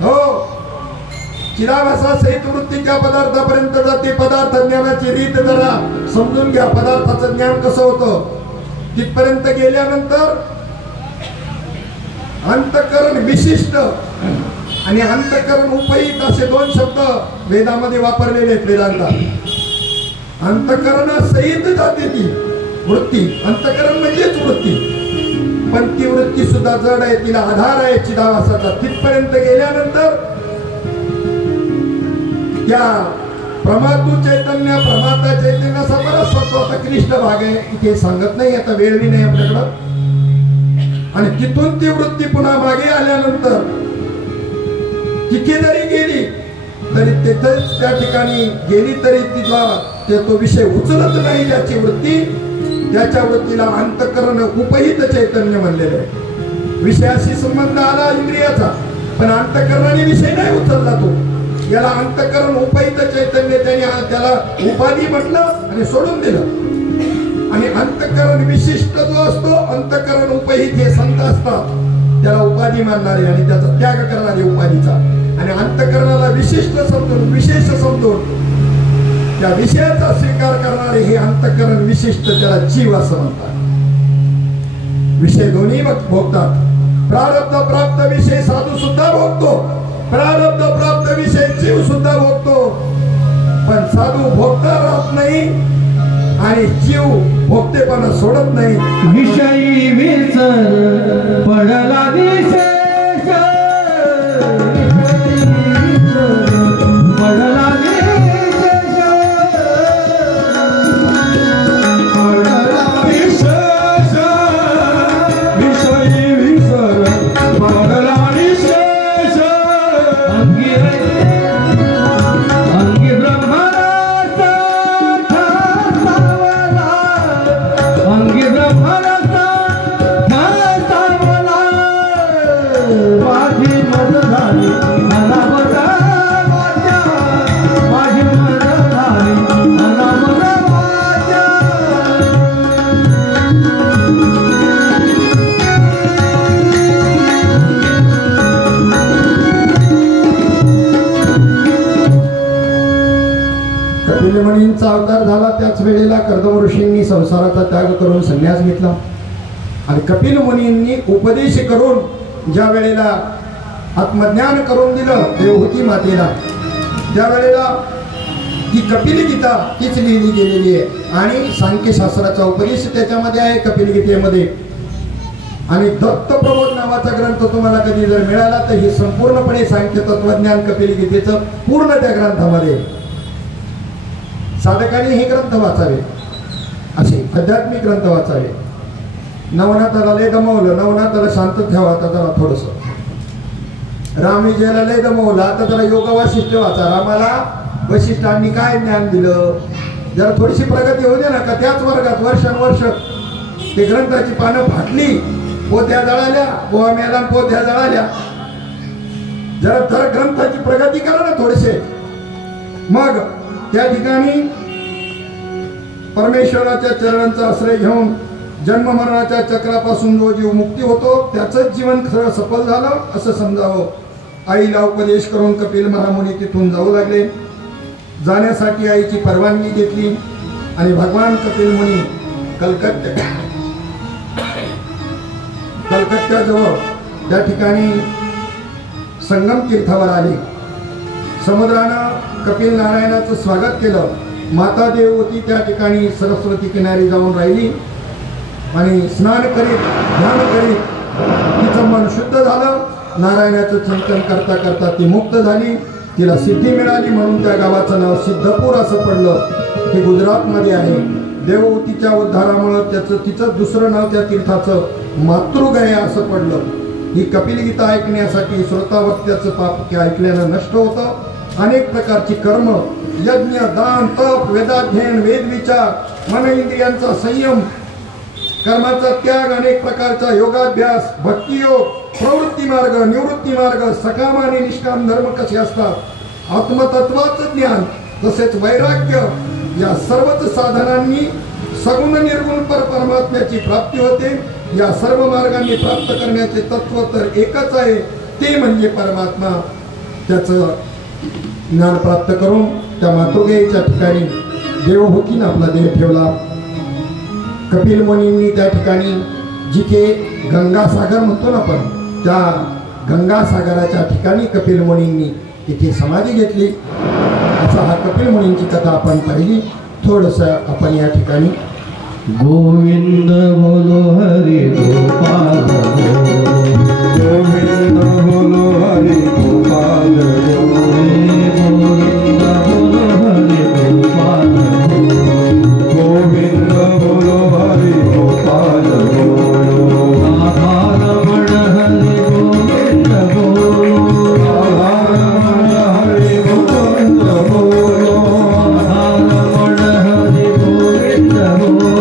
हो, चिदाभासा सहित वृत्ती त्या पदार्थापर्यंत जाते. पदार्थ ज्ञानाची रीत जरा समजून घ्या. पदार्थाचं ज्ञान कसं होतं? तिथपर्यंत गेल्यानंतर अंतःकरण विशिष्ट आणि अंतःकरण उपहित असे 2 शब्द वेदामध्ये वापरलेले आहेत वेदांतात. अंतःकरणासहित जाते ती वृत्ती. अंतःकरण म्हणजेच वृत्ती, पण ती वृत्ती सुद्धा जड आहे. तिला आधार आहे चिदाभासाचा. तिथपर्यंत गेल्यानंतर त्या प्रमातू चैतन्य, प्रमाता चैतन्याचा बराच स्वतःचा क्लिष्ट भाग आहे, इथे सांगत नाही, आता वेळ बी नाही आपल्याकडं. आणि तिथून ती वृत्ती पुन्हा मागे आल्यानंतर तिथे जरी गेली तरी तिथेच त्या ठिकाणी गेली तरी तिला तो विषय उचलत नाही त्याची वृत्ती. त्याच्या वृत्तीला अंतःकरण उपहित चैतन्य म्हणलेलं आहे. विषयाशी संबंध आला इंद्रियाचा, पण अंतःकरणाने विषय नाही उचलला तो. याला अंतःकरण उपहित चैतन्य, त्याला उपाधी म्हटलं आणि सोडून दिलं. आणि अंतःकरण विशिष्ट जो असतो, अंतःकरण उपहित हे संत असतात, त्याला उपाधी मानणारे आणि त्याचा त्याग करणारे उपाधीचा. आणि अंतःकरणाला विशिष्ट समजून, विशेष समजून त्या विषयाचा स्वीकार करणारे हे अंतःकरण विशिष्ट, त्याला जीव असं म्हणतात. विषय दोन्ही भोगतात. प्रारब्ध प्राप्त विषय साधू सुद्धा भोगतो, प्रारब्ध प्राप्त विषय जीव सुद्धा भोगतो. पण साधू भोगता राहत नाही आणि जीव भोगतेपणा सोडत नाही. विषयी विसर पडला विशेष, पडला मुनींचा अवतार झाला. त्याच वेळेला कर्दम ऋषींनी संसाराचा त्याग करून संन्यास घेतला. आणि कपिल मुनींनी उपदेश करून ज्या वेळेला आत्मज्ञान करून दिलं देवहूती मातेला, त्यावेळेला ती कपिल गीता तीच लिहिली गेलेली आहे. आणि सांख्यशास्त्राचा उपदेश त्याच्यामध्ये आहे कपिल गीतेमध्ये. आणि दत्तप्रबोध नावाचा ग्रंथ तुम्हाला कधी जर मिळाला तर हे संपूर्णपणे सांख्य तत्वज्ञान कपिल गीतेचं पूर्ण त्या ग्रंथामध्ये. साधकांनी हे ग्रंथ वाचावे, असे आध्यात्मिक ग्रंथ वाचावे. नवनाथाला लय दमवलं, नवनाथाला शांत ठेवा आता जरा थोडस. रामविजयाला लय दमवलं, आता जरा योग वासिष्ठ वाचा. रामाला वशिष्ठांनी काय ज्ञान दिलं, जरा थोडीशी प्रगती होऊ दे ना. का त्याच वर्गात वर्षानुवर्ष ते ग्रंथाची पानं फाटली, पोथ्या जळाल्या, पोहा मेला, पोथ्या जळाल्या. जरा ग्रंथाची प्रगती करा ना थोडेसे. मग त्या ठिकाणी परमेश्वराच्या चरणांचा आश्रय घेऊन जन्म मरणाच्या चक्रापासून जो जीव मुक्ती होतो त्याचंच जीवन खरं सफल झालं असं समजावं. आईला उपदेश करून कपिल महामुनी तिथून जाऊ लागले. जाण्यासाठी आईची परवानगी घेतली आणि भगवान कपिल मुनी कलकत्त्याजवळ त्या ठिकाणी संगम तीर्थावर आले. समुद्रानं कपिल नारायणाचं स्वागत केलं. माता देववती त्या ठिकाणी सरस्वती किनारी जाऊन राहिली. आणि स्नान करीत ध्यान करीत तिचं मन शुद्ध झालं. नारायणाचं चिंतन करता करता ती मुक्त झाली. तिला सिद्धी मिळाली म्हणून त्या गावाचं नाव सिद्धपूर असं पडलं. ते गुजरातमध्ये आहे. देवहूतीच्या उद्धारामुळं तिचं दुसरं नाव त्या तीर्थाचं मातृगया असं पडलं. ही कपिलगीता ऐकण्यासाठी श्रोतावत्याचं पाप ऐकल्यानं नष्ट होतं. अनेक प्रकारची कर्म, यज्ञ, दान, तप, वेदाध्ययन, वेदविचार, मन इंद्रियांचा संयम, कर्माचा त्याग, अनेक प्रकारचा योगाभ्यास, भक्तियोग, प्रवृत्ती मार्ग, निवृत्ती मार्ग, सकाम आणि निष्काम धर्म कसे असतात, आत्मतत्वाचं ज्ञान, तसेच वैराग्य, या सर्वच साधनांनी सगुण निर्गुण परमात्म्याची प्राप्ती होते. या सर्व मार्गांनी प्राप्त करण्याचे तत्व तर एकच आहे, ते म्हणजे परमात्मा. त्याचं ज्ञान प्राप्त करून त्या मातृगयेच्या ठिकाणी देवहूतीनं आपला देह ठेवला. कपिल मुनींनी त्या ठिकाणी जिथे गंगासागर म्हणतो ना आपण, त्या गंगासागराच्या ठिकाणी कपिल मुनींनी तिथे समाधी घेतली. असा हा कपिल मुनींची कथा आपण पाहिली. थोडंसं आपण या ठिकाणी गोविंद बोलो हरि गोपाल गोविंद बोलो हरि गोपाल गोविंद बोलो हरि गोपाल गोविंद बोलो हरि गोपाल रमण हरि गोविंद बोलो रमण हरि गोविंद बोलो रमण हरि गोविंद बोलो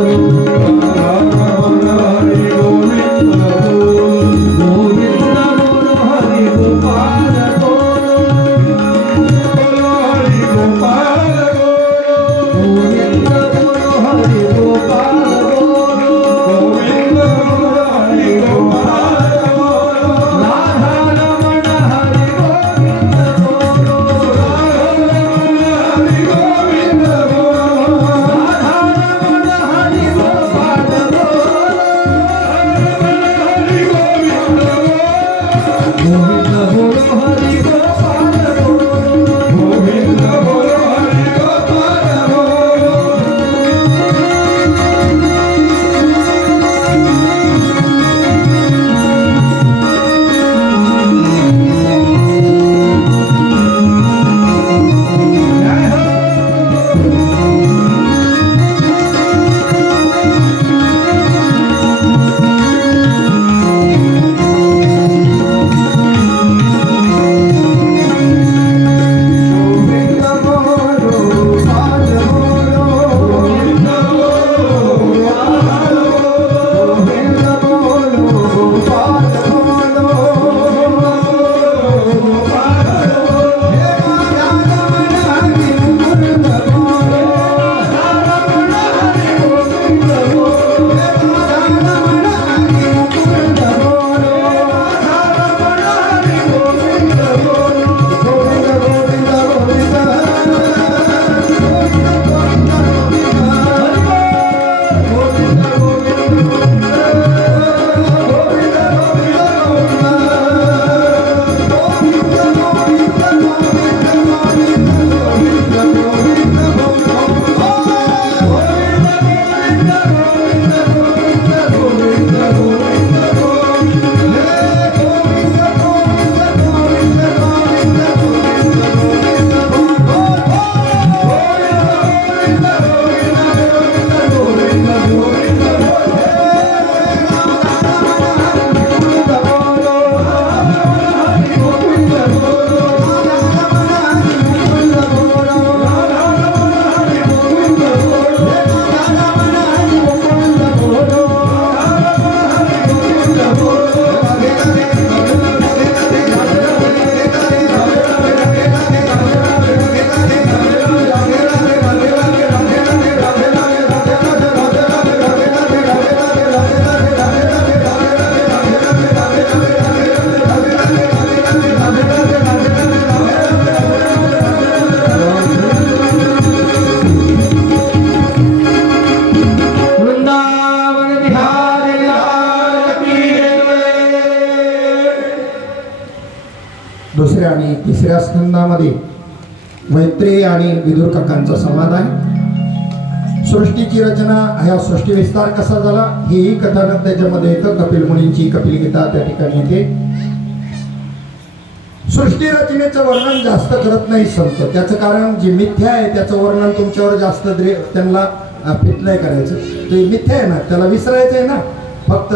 दुसऱ्या आणि तिसऱ्या स्कंदामध्ये मैत्रेय आणि विदुर काकांचा संवाद आहे. सृष्टीची रचना, ह्या सृष्टी विस्तार कसा झाला ही कथानक त्याच्यामध्ये येतं. कपिल मुनींची कपिल गीता त्या ठिकाणी येते. सृष्टी रचनेचं वर्णन जास्त करत नाही संत. त्याचं कारण जी मिथ्या आहे त्याचं वर्णन तुमच्यावर जास्त त्यांना फिट नाही करायचं. ते मिथ्या आहे ना, त्याला विसरायचं आहे ना, फक्त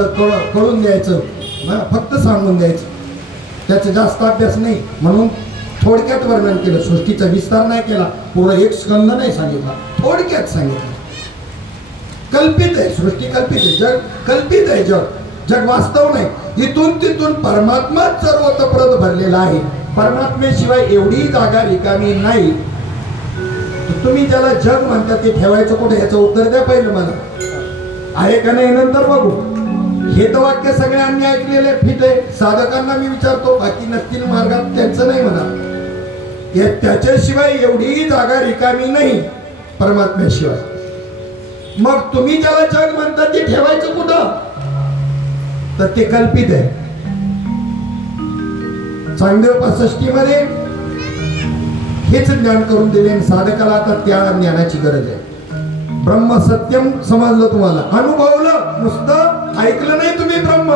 कळून द्यायचं, फक्त सांगून द्यायचं, त्याचा जास्त अभ्यास नाही. म्हणून थोडक्यात वर्णन केलं, सृष्टीचा विस्तार नाही केला, पूर्ण एक स्कंद नाही सांगितला, थोडक्यात सांगितलं. कल्पित आहे सृष्टी, कल्पित आहे जग, कल्पित आहे जग, जग वास्तव नाही. इथून तिथून परमात्माच सर्वतप्रत भरलेला आहे. परमात्म्याशिवाय एवढी जागा रिकामी नाही. तुम्ही ज्याला जग म्हणता ते ठेवायचं कुठे, याचं उत्तर द्या पहिलं मला. आहे का नाही नंतर बघू. हे तर वाक्य सगळ्यांनी ऐकलेले फिट आहे. साधकांना मी विचारतो, बाकी नसतील मार्गात त्यांचं नाही म्हणा. त्याच्याशिवाय एवढी जागा रिकामी नाही परमात्म्याशिवाय. मग तुम्ही ज्याला जग म्हणता ते ठेवायचं कुठं, तर ते कल्पित आहे. चांगदेव 65 मध्ये हेच ज्ञान करून दिले साधकाला. आता त्या ज्ञानाची गरज आहे. ब्रह्म सत्यम समजलं, तुम्हाला अनुभवलं, नुसतं ऐकलं नाही तुम्ही ब्रह्म,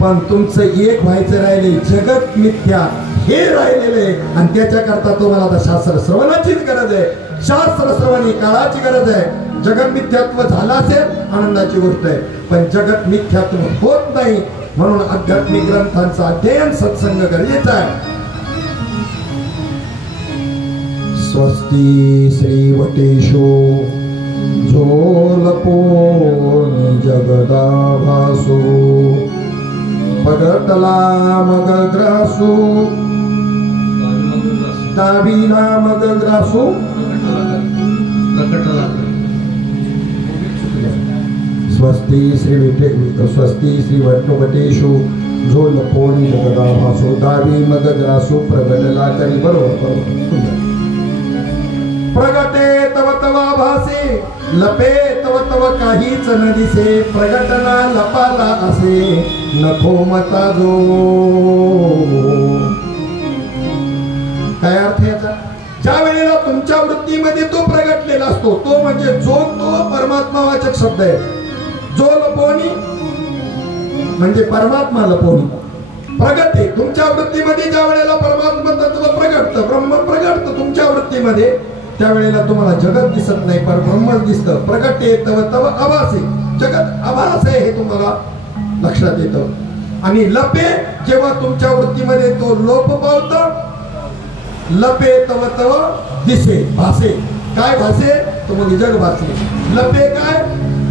पण तुमचं एक व्हायचं राहिले. जगत मिथ्या हे राहिलेले, आणि त्याच्याकरता तुम्हाला आता शास्त्र श्रवणाचीच गरज आहे. शास्त्र श्रवण ही काळाची गरज आहे. जगत मिथ्यात्व झालं असेल आनंदाची गोष्ट आहे, पण जगत मिथ्यात्व होत नाही. म्हणून आध्यात्मिक ग्रंथांचा अध्ययन, सत्संग गरजेचा आहे. स्वस्ती श्री वटेशो झोलपोनी जगदाभासो पगटला मग ग्रासो दाबीला मग ग्रासो स्वस्ती श्री वटवटेशु झोलपोनी जगदाभासो दाबी मग ग्रासो प्रगटला करी. बरोबर सुंदर. प्रगटे तव तव भासे, लपे तव तव काहीच न दिसे. प्रगटना लपाला असे नको मता जो. काय अर्थ याचा? ज्या वेळेला तुमच्या वृत्तीमध्ये तो प्रगटलेला असतो, तो म्हणजे जो, तो परमात्मावाचक शब्द आहे. जो लपवणी म्हणजे परमात्मा लपवणी. प्रगटे तुमच्या वृत्तीमध्ये ज्या वेळेला परमात्मा तत्व प्रगटतं, ब्रह्म प्रगटतं तुमच्या वृत्तीमध्ये, त्यावेळेला तुम्हाला जगत दिसत नाही, पर ब्रह्मच दिसतं. प्रगटे तव तव आभासे, जगत आभास आहे हे तुम्हाला लक्षात येतं. आणि लपे जेव्हा तुमच्या वृत्तीमध्ये तो लोप पावतो, लपे तव तव दिसे भासे. काय भासे? तो मग जग भासे. लपे काय?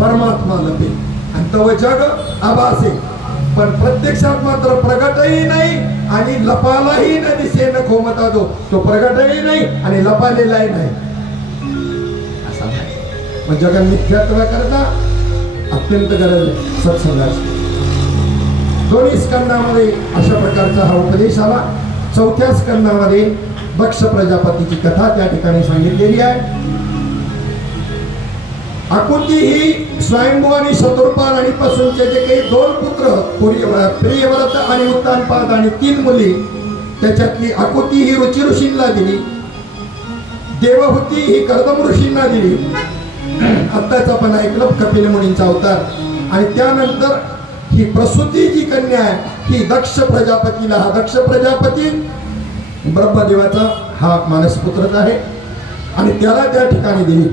परमात्मा लपे. आणि तव जग आभासे, पण प्रत्यक्षात मात्र प्रगटही नाही आणि लपालाही न दिसे न खोमता जो. तो प्रगटही नाही आणि लपालेलाही नाही. असा मग जगन मिथ्यात्व करता अत्यंत गरज आहे सत्संगाची. दोन्ही स्कंदामध्ये अशा प्रकारचा हा उपदेश आला. चौथ्या स्कंदामध्ये दक्ष प्रजापतीची कथा त्या ठिकाणी सांगितलेली आहे. आकुती ही स्वयंभू आणि शत्रुपाल आणि पासूनचे जे काही 2 पुत्र, प्रियव्रत आणि उत्तानपाद आणि 3 मुली, त्याच्यातली आकुती ही रुची ऋषींना दिली, देवहूती ही कर्दम ऋषींना दिली. आत्ताच आपण ऐकलं कपिल मुनींचा अवतार. आणि त्यानंतर ही प्रसूती जी कन्या आहे ही दक्ष प्रजापतीला, हा दक्ष प्रजापती ब्रह्मदेवाचा हा मानसपुत्रच आहे आणि त्याला त्या ठिकाणी दिली.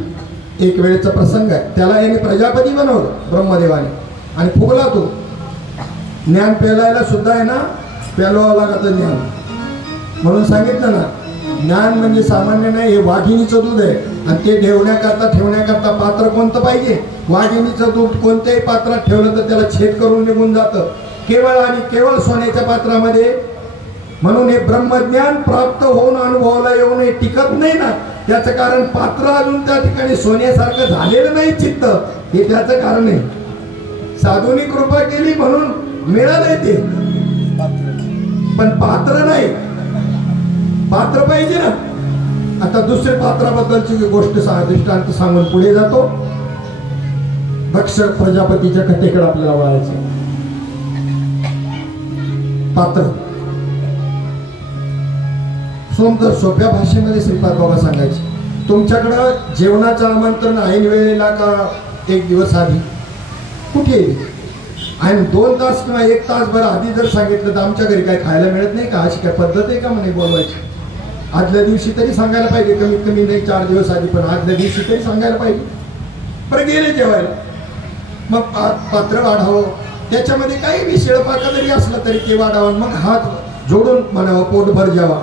एक वेळेचा प्रसंग आहे. त्याला याने प्रजापती बनवलं ब्रह्मदेवाने आणि फुगला तो. ज्ञान पेलायला सुद्धा आहे ना, पेलवावं लागतं ज्ञान. म्हणून सांगितलं ना, ज्ञान म्हणजे सामान्य नाही, हे वाघिणीचं दूध आहे. आणि ते ठेवण्याकरता पात्र कोणतं पाहिजे? वाघिणीचं दूध कोणत्याही पात्रात ठेवलं तर त्याला छेद करून निघून जातं, केवळ आणि केवळ सोन्याच्या पात्रामध्ये. म्हणून हे ब्रह्मज्ञान प्राप्त होऊन अनुभवाला येऊन हे टिकत नाही ना. त्याचं कारण पात्र अजून त्या ठिकाणी सोन्यासारखं झालेलं नाही चित्त, हे त्याचं कारण आहे. साधूनी कृपा केली म्हणून मिळालंय ते, पण पात्र नाही. पात्र पाहिजे ना. आता दुसऱ्या पात्राबद्दलची गोष्ट दृष्टांत सांगून पुढे जातो. दक्ष प्रजापतीच्या कथेकडे आपल्याला वळायचं. पात्र सोमदर सोप्या भाषेमध्ये श्रीपाद बाबा सांगायचे. तुमच्याकडं जेवणाचं आमंत्रण ऐन वेळेला का एक दिवस आधी कुठे आणि 2 तास किंवा 1 तास बरं आधी जर सांगितलं तर आमच्या घरी काय खायला मिळत नाही का, अशी काय पद्धत आहे का म्हणे बोलवायची? आदल्या दिवशी तरी सांगायला पाहिजे, कमीत कमी नाही 4 दिवस आधी, पण आदल्या दिवशी तरी सांगायला पाहिजे. बरं गेले जेवायला, मग पात्र वाढावं, त्याच्यामध्ये काही बी शिळपाका जरी असला तरी ते वाढावं, मग हात जोडून म्हणावं पोटभर जेवा.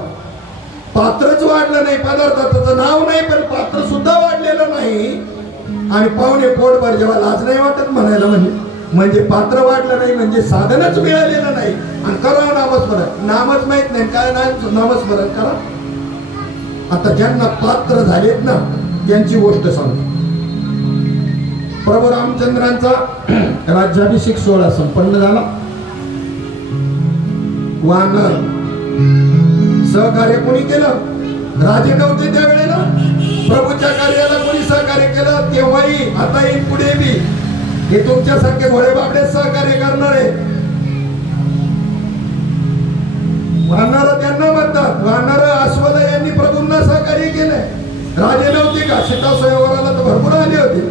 पात्रच वाढलं नाही, पदार्थाचं नाव नाही पण पात्र सुद्धा वाढलेलं नाही आणि पाहुणे पोटभर जेवा, लाज नाही वाटत म्हणायला? म्हणजे पात्र वाढलं नाही म्हणजे साधनच मिळालेलं नाही. आणि करा नामस्मरण, नामच माहित नाही काय नामस्मरण करा. आता ज्यांना पात्र झालेत ना त्यांची गोष्ट सांगतो. प्रभू रामचंद्रांचा राज्याभिषेक सोहळा संपन्न झाला. वानर सहकार्य कोणी केलं? राजे नव्हते त्यावेळेला. प्रभूच्या कार्याला कोणी सहकार्य केलं? तेव्हाही आता येईल पुढे बी हे तुमच्यासारखे भोळे बाबडे सहकार्य करणारे. वानर त्यांना म्हणतात. वानर अस्वल यांनी प्रभूंना सहकार्य केलंय. राजे नव्हते का? सीता स्वयंवराला तर भरपूर आले होते,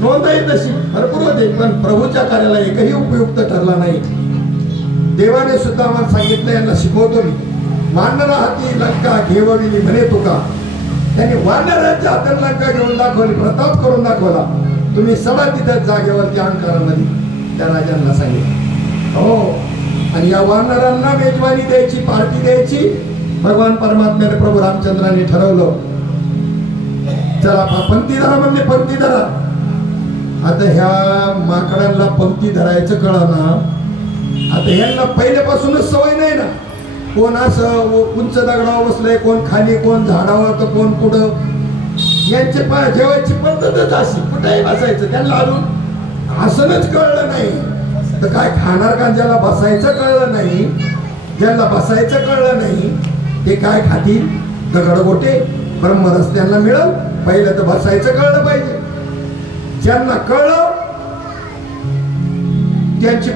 नोंदही तशी भरपूर होते, पण प्रभूच्या कार्याला एकही उपयुक्त ठरला नाही. देवाने सुद्धा आम्हाला सांगितलं, यांना शिकवतो मी, वानरा हाती लंका घेवली म्हणे तुका. त्यांनी वानराच्या हातात लंका घेऊन दाखवली, प्रताप करून दाखवला. तुम्ही सगळ्या तिथं जागेवरती अंकारामध्ये त्या राजांना सांगितलं. हो, आणि या वानरांना मेजवानी द्यायची, पार्टी द्यायची. भगवान परमात्म्याने प्रभू रामचंद्रांनी ठरवलं, चला पंक्ती धरा म्हणले, पंक्ती धरा. आता ह्या माकडांना पंक्ती धरायचं कळलं ना. आता ह्यांना पहिल्यापासूनच सवय नाही ना. कोण असं उंच दगडावर बसलंय, कोण खाली, कोण झाडावर, तर कोण पुढं. यांचे जेवायची पद्धतच अशी, कुठेही बसायचं. त्यांना अजून आसनच कळलं नाही तर काय खाणार का? ज्याला बसायचं कळलं नाही, ज्याला बसायचं कळलं नाही ते काय खातील? दगडगोटे. ब्रह्मरस त्यांना मिळेल, पहिलं तर बसायचं कळलं पाहिजे. ज्यांना कळलं त्याची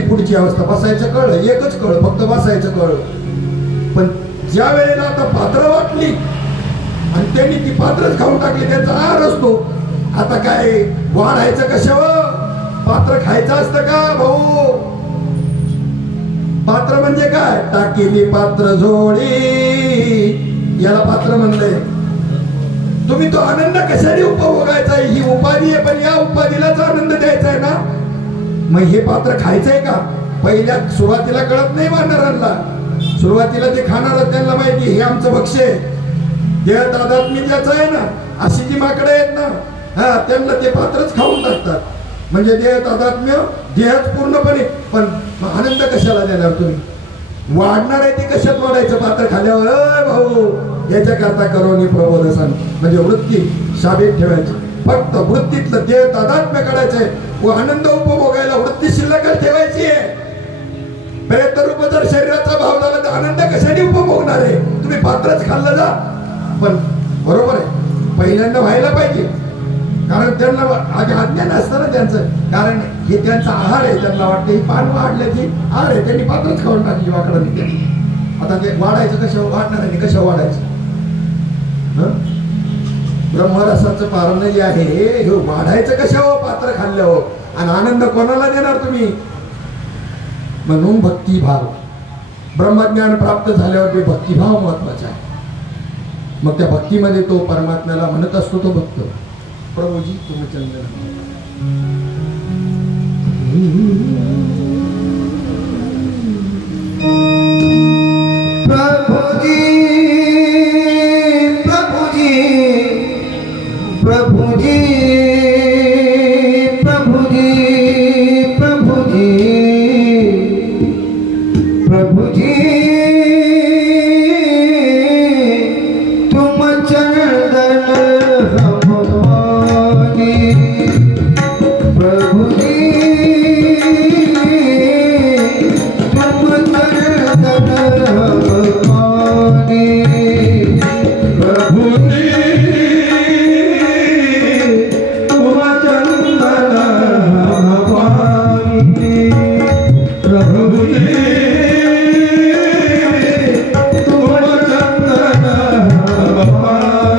पुढची अवस्था, बसायचं कळलं, एकच कळलं, फक्त बसायचं कळलं. पण ज्या वेळेला आता पात्र वाटली आणि त्यांनी ती पात्रच खाऊन टाकली, त्यांचा आहार असतो. आता काय वाढायचं कशावर? पात्र खायचं असतं का भाऊ? पात्र म्हणजे काय? टाकीली पात्र जोडी, याला पात्र म्हणलंय. तुम्ही तो आनंद कशाने उपभोगायचा आहे? ही उपाधी आहे, पण या उपाधीलाच आनंद द्यायचा आहे ना. मग हे पात्र खायचंय का? पहिल्या सुरुवातीला कळत नाही वानरांना. सुरुवातीला ते खाणार त्यांना माहिती हे आमचं भक्ष्य आहे, देह तादात्म्य ज्याचं आहे ना. अशी जी माकडं आहेत ना, हा, त्यांना ते पात्रच खाऊन टाकतात. म्हणजे देह तादात्म्य, देहच पूर्णपणे. पण आनंद कशाला देणार तुम्ही? वाढणार आहे ते कशात वाढायचं? पात्र खाल्यावर भाऊ याच्याकरता करोनी प्रबोधसन, म्हणजे वृत्ती शाबीत ठेवायची. फक्त वृत्तीतलं देह तादात्म्य करायचंय व आनंद उपभोगायला वृत्ती शिल्लकच ठेवायची आहे. प्रेत रूप जर शरीराचा भाव झाला तर आनंद कशाने उपभोगणार आहे? तुम्ही पात्रच खाल्लं जा. पण बरोबर आहे, पहिल्यांदा व्हायला पाहिजे, कारण त्यांना आधी अज्ञान असतं ना त्यांचं. कारण हे त्यांचा आहार आहे, त्यांना वाटतं ही पान वाढलं की आहार आहे, त्यांनी पात्रच खाऊन टाकली वाकडांनी. आता ते वाढायचं कशावर? वाढणार आहे कशावर वाढायचं? ब्रह्मरसाचं पारण जे आहे हे वाढायचं कशावर? पात्र खाल्ल्यावर. आणि आनंद कोणाला देणार तुम्ही? म्हणून भक्तिभाव, ब्रह्मज्ञान प्राप्त झाल्यावर ते भक्तिभाव महत्वाचा आहे. मग त्या भक्तीमध्ये तो परमात्म्याला म्हणत असतो तो भक्त, प्रभूजी तुम्ही चंद्र. प्रभुजी प्रभुजी प्रभुजी प्रभुजी प्रभुजी प्रभुजी तुम चरण हमारे प्रभुजी तुम चरण हमारे प्रभुजी तुम चरण हमारे प्रभुजी तुम चरण हमारे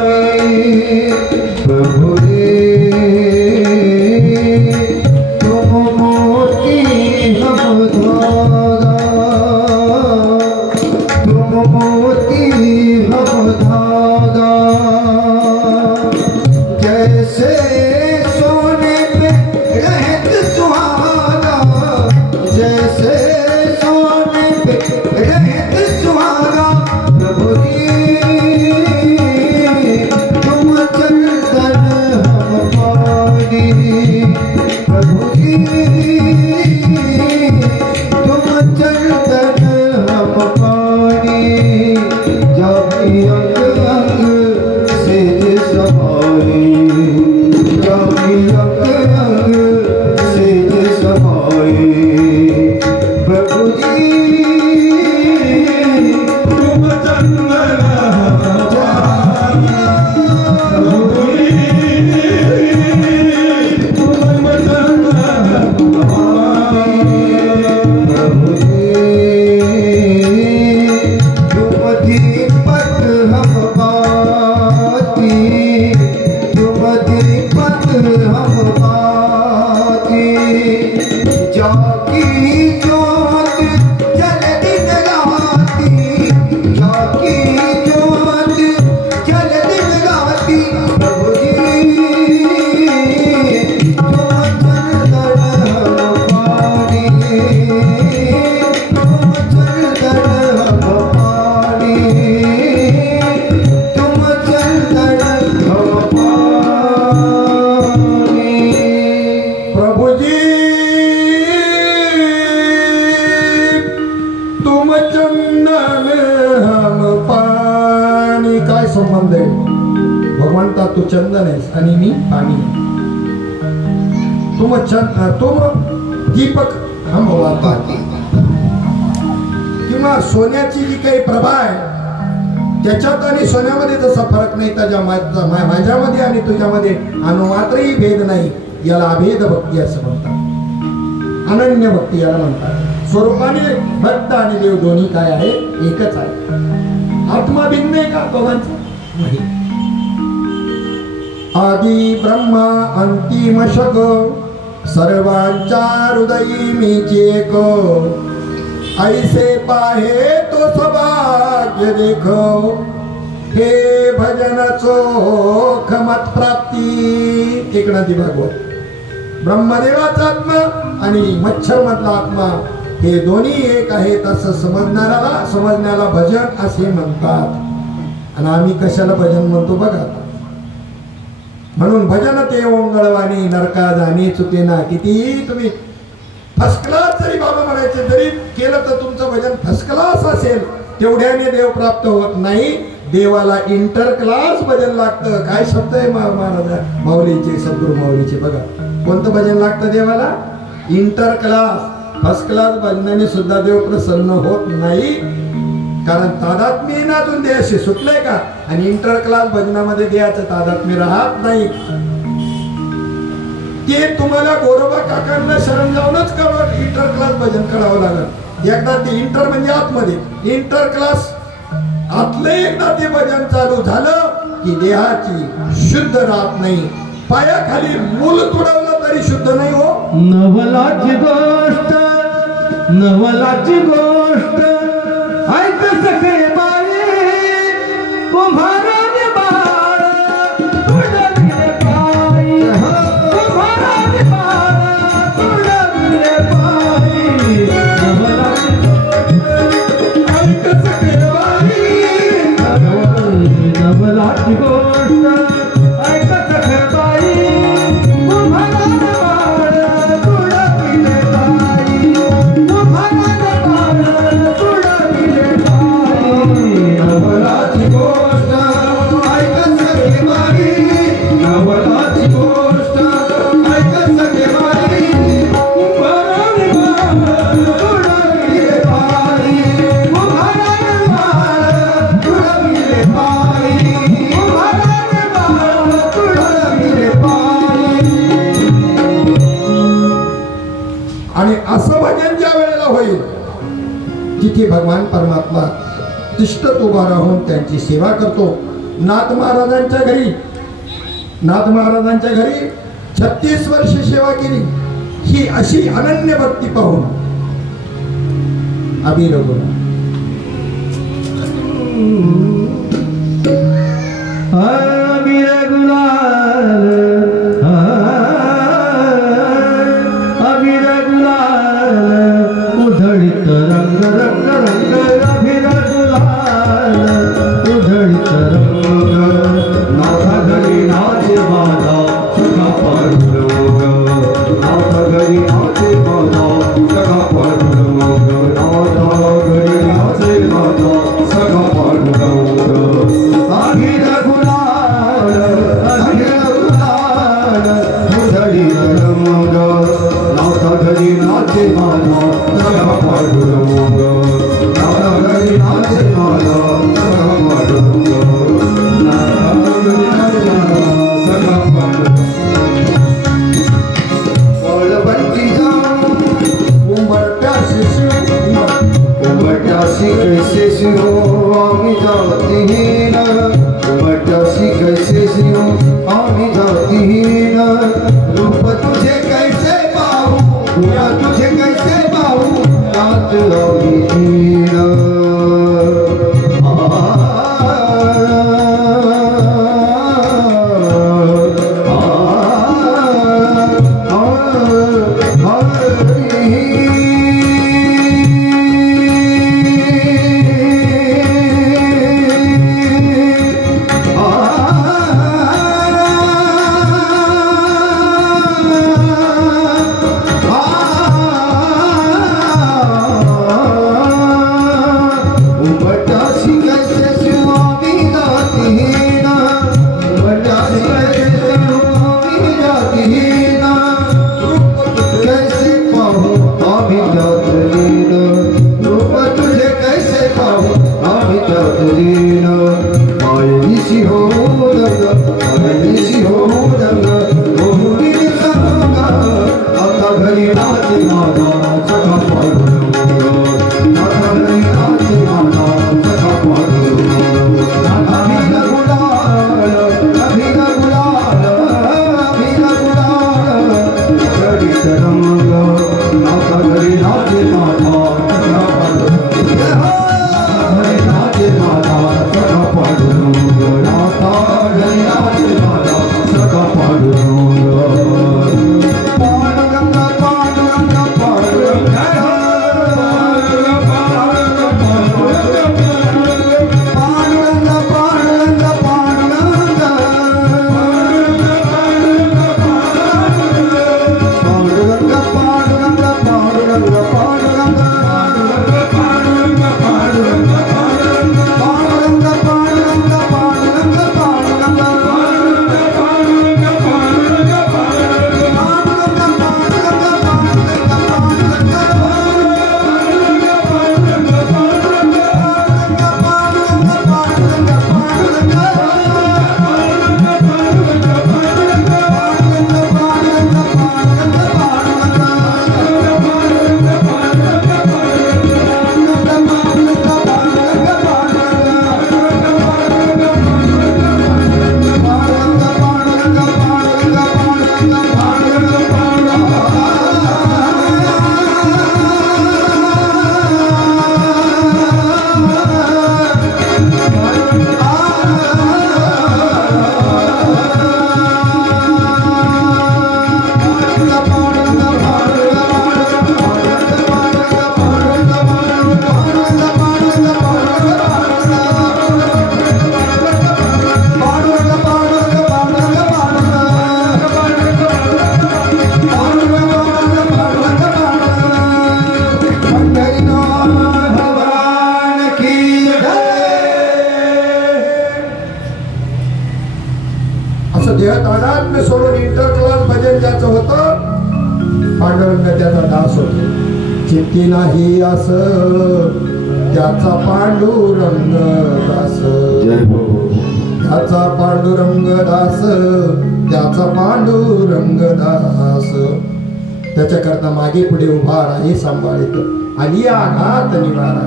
तुम चंदन हम पानी जाबी अंग अंग सेज समाए जाबी अंग अंग सेज समाए प्रभु जी तुम चंदन संबंध आहे भगवंता तू चंदन आहेस आणि मी पाणी तुम दीपक हम वाती किंवा सोन्याची जी काही प्रभा आहे त्याच्यात आणि सोन्यामध्ये जसा फरक नाही त्याच्या माझ्यामध्ये आणि तुझ्यामध्ये अनुमात्रही भेद नाही याला अभेद भक्ती असं म्हणतात अनन्य भक्ती याला म्हणतात स्वरूपाने भक्त आणि देव दोन्ही काय आहे एकच आहे आत्मा भिन्न आहे का दोघांचा नाही आदि ब्रह्मा अंतिम शक सर्वांच्या हृदयी मीच एक ऐसे पाहे तो सौभाग्य देखो हे भजनाचो खमत प्राप्ती एकनाथी भागवत ब्रह्मदेवाचा आत्मा आणि मच्छर मधला आत्मा हे दोन्ही एक आहेत असं समजण्याला भजन असे म्हणतात आणि आम्ही कशाला भजन म्हणतो बघा म्हणून भजन ते ओंगळवाणी नरका जाणी चुकेना किती तुम्ही फर्स्ट क्लास जरी बाबा म्हणायचे जरी केलं तर तुमचं भजन फर्स्ट क्लास असेल तेवढ्याने देव प्राप्त होत नाही देवाला इंटर क्लास भजन लागतं काय शब्द आहे महाराज माऊलीचे सद्गुरू माऊलीचे बघा कोणतं भजन लागतं देवाला इंटर क्लास फर्स्ट क्लास भजनाने सुद्धा देव प्रसन्न होत नाही कारण तादात्म्य नातून देहाशी सुटलंय का आणि इंटर क्लास भजनामध्ये देहाचं तादात्म्य राहत नाही ते तुम्हाला गोरोबा काकांना शरण जाऊनच करावं इंटर क्लास भजन करावं लागेल एकदा ते इंटर म्हणजे आतमध्ये इंटर क्लास आतलं एकदा ते भजन चालू झालं की देहाची शुद्ध राहत नाही पायाखाली मूल तुडवलं तरी शुद्ध नाही हो नवलाची गोष्ट ऐक सखे बाई कुंभाराने बाळ तुडविले पायी कुंभाराने बाळ तुडविले पायी ऐक सखे बाई नवलाची गोष्ट ऐक सखे बाई कुंभाराने बाळ तुडविले पायी कुंभाराने बाळ तुडविले पायी नवलाची गोष्ट ऐक सखे बाई नवलाची गोष्ट ऐक सखे बाई कुंभाराने बाळ तुडविले पायी कुंभाराने बाळ तुडविले पायी कुंभाराने बाळ तुडविले पायी आणि असं भजन ज्या वेळेला होईल तिथे भगवान परमात्मा तिष्ठत उभा राहून त्यांची सेवा करतो नाथ महाराजांच्या घरी 36 वर्ष सेवा केली ही अशी अनन्य भक्ती पाहून अबीर गुलाल अबीर गुलाल अबीर गुलाल उधळीत रंग रंग रंग अबीर गुलाल उधळीत रंग नाथा घरी नाचे बाधा सुखा पाडू नाथा घरी नाचे बाधा माझा सखा पांडुरंग नाथा घरी नाचे माझा सखा पांडुरंग नाथा घरी नाचे माझा सखा पांडुरंग बंटी जाऊन उंबरट्याशी कैसे शिव आम्ही जातीहीन उंबरट्याशी कैसे शिव आम्ही जातीहीन रूप तुझे कैसे पाहू तुला तुझे कैसे पाहू नाच लावलीहीन देहतादात्म्य सोडून इंटर क्लास भजन ज्याचं होतं पांडुरंग त्याचा दास होतो चित्ती नाही अस त्याचा पांडुरंग दास त्याचा पांडुरंग दास त्याचा पांडुरंग दास त्याच्याकरता मागे पुढे उभा राही सांभाळित आणि आघात निवारा.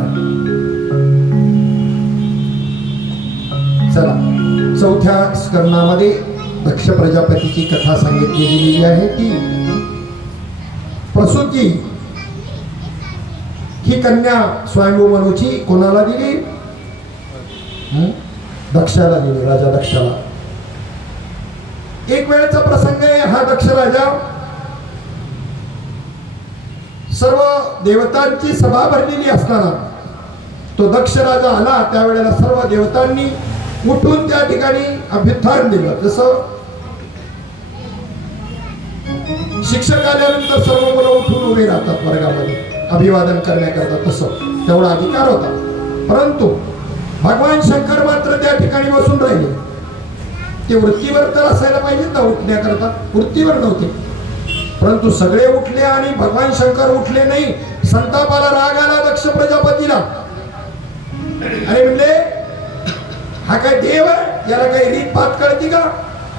चला चौथ्या स्कंदामध्ये दक्ष प्रजापतीची कथा सांगितली गेलेली आहे की प्रसूती ही कन्या स्वयंभू मनूची कोणाला दिली? दक्षाला दिली, राजा दक्षाला. एक वेळेचा प्रसंग आहे हा. दक्ष राजा सर्व देवतांची सभा भरलेली असताना तो दक्ष राजा आला त्यावेळेला सर्व देवतांनी उठून त्या ठिकाणी अभ्युत्थान दिलं. जसं शिक्षक आल्यानंतर सर्व मुलं उठून उभे राहतात वर्गामध्ये अभिवादन करण्याकरता, तसं तेवढा अधिकार होता. परंतु भगवान शंकर मात्र त्या ठिकाणी बसून राहिले. ते वृत्तीवर तर असायला पाहिजे ना उठण्याकरता, वृत्तीवर नव्हते. परंतु सगळे उठले आणि भगवान शंकर उठले नाही. संतापाला राग आला दक्ष प्रजापतीला आणि म्हणले हा काय देव आहे, याला काही रीतभात कळती का?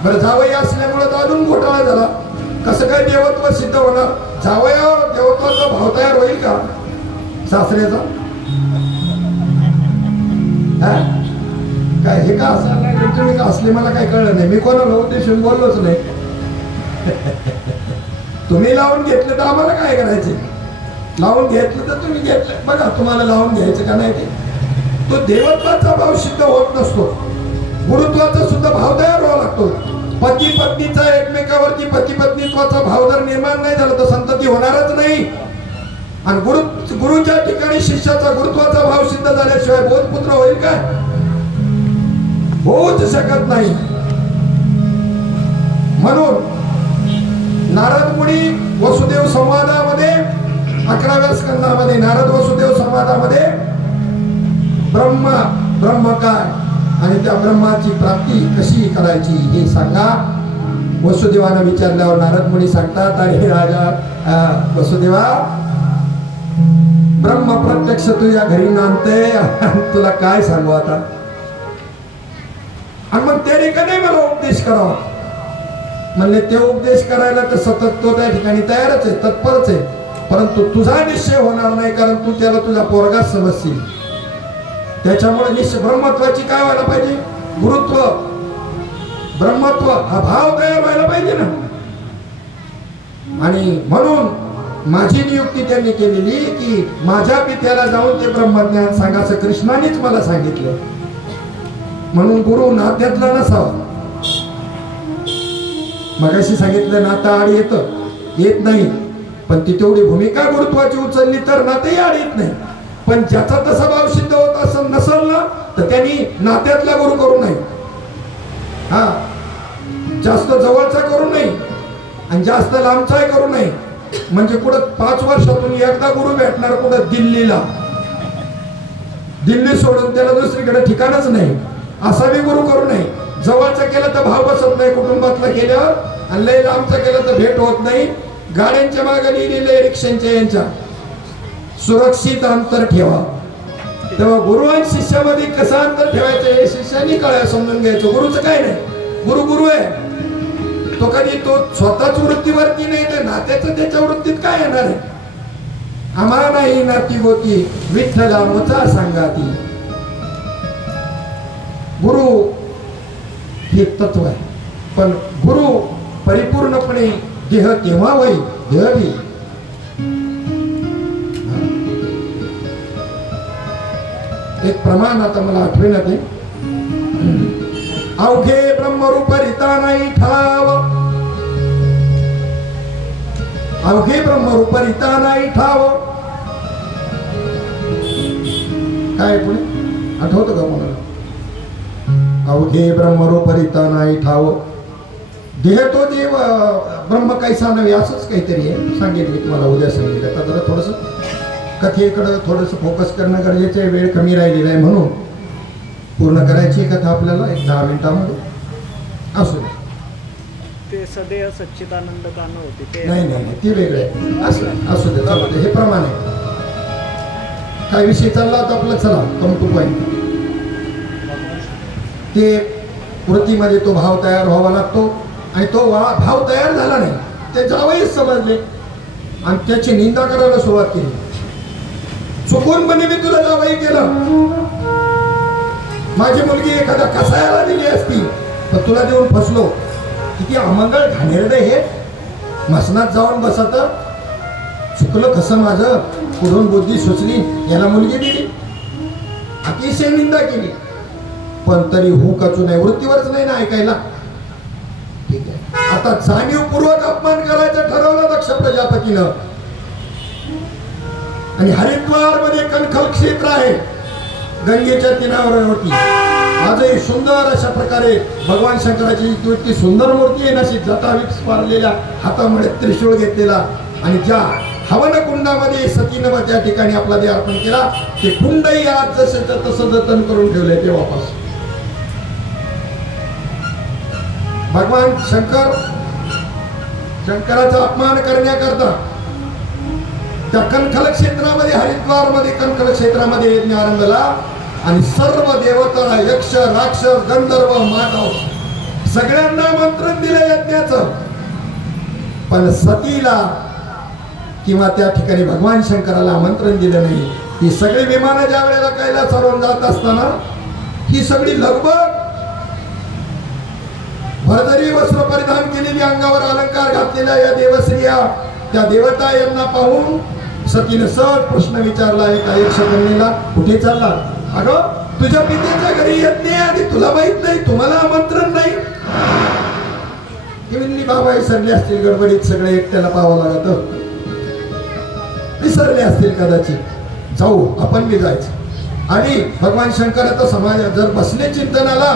बरं जावई असल्यामुळे तर अजून घोटाळा झाला. कसं काय देवत्व सिद्ध होणार? जावयावर देवत्वाचा भाव तयार होईल का सासऱ्याचा? काय हे का असं नाही, तुम्ही का असले मला काय कळलं नाही. मी कोणाला उद्देशून बोललोच नाही. तुम्ही लावून घेतलं तर आम्हाला काय करायचे? लावून घेतलं तर तुम्ही घेतलं बघा, तुम्हाला लावून घ्यायचं का नाही ते. तो देवत्वाचा भाव सिद्ध होत नसतो, गुरुत्वाचा सुद्धा भाव तयार व्हावा लागतो. पती पत्नीचा एकमेकावरती पती पत्नीत्वाचा भाव जर निर्माण नाही झाला तर संतती होणारच नाही. आणि गुरुच्या ठिकाणी शिष्याचा गुरुत्वाचा भाव सिद्ध झाल्याशिवाय बोधपुत्र होईल काय? होऊच शकत नाही. म्हणून नारद मुनी वसुदेव संवादामध्ये 11व्या स्कंदामध्ये नारद वसुदेव संवादामध्ये ब्रह्म काय आणि त्या ब्रह्माची प्राप्ती कशी करायची हे सांगा वसुदेवानं विचारल्यावर नारद मुनी सांगतात, अरे राजा वसुदेवा, ब्रह्म प्रत्यक्ष तुझ्या घरी नांदते, तुला काय सांगू आता? आणि मग त्याने कधी मला उपदेश करावा? म्हणले ते उपदेश करायला तर सतत तो त्या ठिकाणी तयारच आहे, तत्परच आहे, परंतु तुझा निश्चय होणार नाही, कारण तू त्याला तुझा पोरगाच समजशील. त्याच्यामुळे निश्चय ब्रह्मत्वाची काय व्हायला पाहिजे? गुरुत्व ब्रह्मत्व हा भाव तयार व्हायला पाहिजे ना. आणि म्हणून माझी नियुक्ती त्यांनी केलेली की माझ्या पित्याला जाऊन ते ब्रह्मज्ञान सांगा, असं कृष्णानेच मला सांगितलं. म्हणून गुरु नात्यातला नसावा. मगाशी सांगितलं नातं आड येत नाही, पण ती तेवढी भूमिका गुरुत्वाची उचलली तर नातही आड येत नाही. पण ज्याचा तसा भाव सिद्ध होत असं नसल ना तर त्यांनी नात्यातला गुरु करू नये. हा, जास्त जवळचा करू नये आणि जास्त लांबचाही करू नये. म्हणजे कुठं 5 वर्षातून एकदा गुरु भेटणार कुठं दिल्लीला, दिल्ली सोडून त्याला दुसरीकडे ठिकाणच नाही, असा बी गुरु करू नये. जवळचा केलं तर भाव बसत नाही कुटुंबातला केल्यावर, आणि लय लांबचा केलं तर भेट होत नाही. गाड्यांच्या मागे लिहिलेले रिक्षांच्या यांच्या सुरक्षित अंतर ठेवा. तेव्हा गुरु आणि शिष्यामध्ये कसं अंतर ठेवायचं हे शिष्याने कळायला समजून घ्यायचं. गुरुचं काय नाही, गुरु आहे. तो कधी तो स्वतःच वृत्तीवरती नाही तर नात्याचं त्याच्या वृत्तीत काय येणार आहे? आम्हाला नाही नाती गोती विठ्ठला मोचा सांगाती. गुरु हे तत्व आहे, पण गुरु परिपूर्णपणे देह तेव्हा होईल, देह बी. एक प्रमाण आता मला आठवेना ते, अवघे ब्रह्मरूप रिता नाही ठाव, अवघे ब्रह्मरूप रिता नाही ठाव. काय पुढे आठवतं का मला? अवघे ब्रह्मरूप रिता नाही ठाव, देह तो देव ब्रह्म कैसा नव्हे, असंच काहीतरी आहे. सांगेल मी तुम्हाला उद्या सांगेल. आता जरा थोडंसं कथेकडं थोडंसं फोकस करणं गरजेचं आहे. वेळ कमी राहिलेला आहे म्हणून पूर्ण करायची कथा आपल्याला 10 मिनिटामध्ये. असू दे, ते सदैव सच्चिदानंद गाणं होते ते नाही ती वेगळे असू दे, चालू दे. हे प्रमाण आहे. काय विषय चालला होता आपला? चला कम टू पॉईंट. ते वृत्तीमध्ये तो भाव तयार व्हावा लागतो आणि तो भाव तयार झाला नाही ते जावईच समजले आणि त्याची निंदा करायला सुरुवात केली. चुकूनपणे मी तुला जावई केलं, माझी मुलगी एखाद्या कसायाला दिली असती तर तुला देऊन फसलो. किती अमंगळ घाणेरडे हे. मसनात जाऊन बसत, चुकलं कसं माझं, पुढून बुद्धी सुचली, याला मुलगी दिली, अतिशय निंदा केली. पण तरी हुकचू नाही, वृत्तीवरच नाही ना ऐकायला. ठीक आहे, आता जाणीवपूर्वक अपमान करायचं ठरवलं दक्ष प्रजापतीनं. आणि हरिद्वार मध्ये कणखल क्षेत्र आहे, गंगेच्या तीरावरती. आजही सुंदर अशा प्रकारे भगवान शंकराची इतकी सुंदर मूर्ती आहे ना, जटा विस्पारलेल्या, हातामध्ये त्रिशूळ घेतलेला. आणि ज्या हवन कुंडामध्ये सतीनं त्या ठिकाणी आपला देह अर्पण केला, ते कुंडही आज जसं तसं जतन करून ठेवलंय ते वापस. भगवान शंकर शंकराचा अपमान करण्याकरता त्या कणखल क्षेत्रामध्ये, हरिद्वार मध्ये कणखल क्षेत्रामध्ये यज्ञ आरंभला आणि सर्व देवता, यक्ष, राक्षस, गंधर्व, मानव सगळ्यांना आमंत्रण दिलं यज्ञाचं. पण सतीला किंवा त्या ठिकाणी भगवान शंकराला आमंत्रण दिलं नाही. ही सगळी विमानं ज्या वेळेला कैलासावरून जात असताना ही सगळी लगबग, भरदरी वस्त्र परिधान केलेली, अंगावर अलंकार घातलेल्या या देवस्त्रिया, त्या देवता यांना पाहून सतीने सहज प्रश्न विचारला एका यक्षकन्येला, कुठे चालला? अगं तुझ्या पित्याच्या घरी यज्ञ आणि तुला माहित नाही, तुम्हाला आमंत्रण नाही. ती म्हणली बाबा विसरले असतील गडबडीत, सगळे एकट्याला पाहावं लागत, विसरले असतील कदाचित, जाऊ आपण बी जायचं. आणि भगवान शंकराचा समाज जर बसले चिंतनाला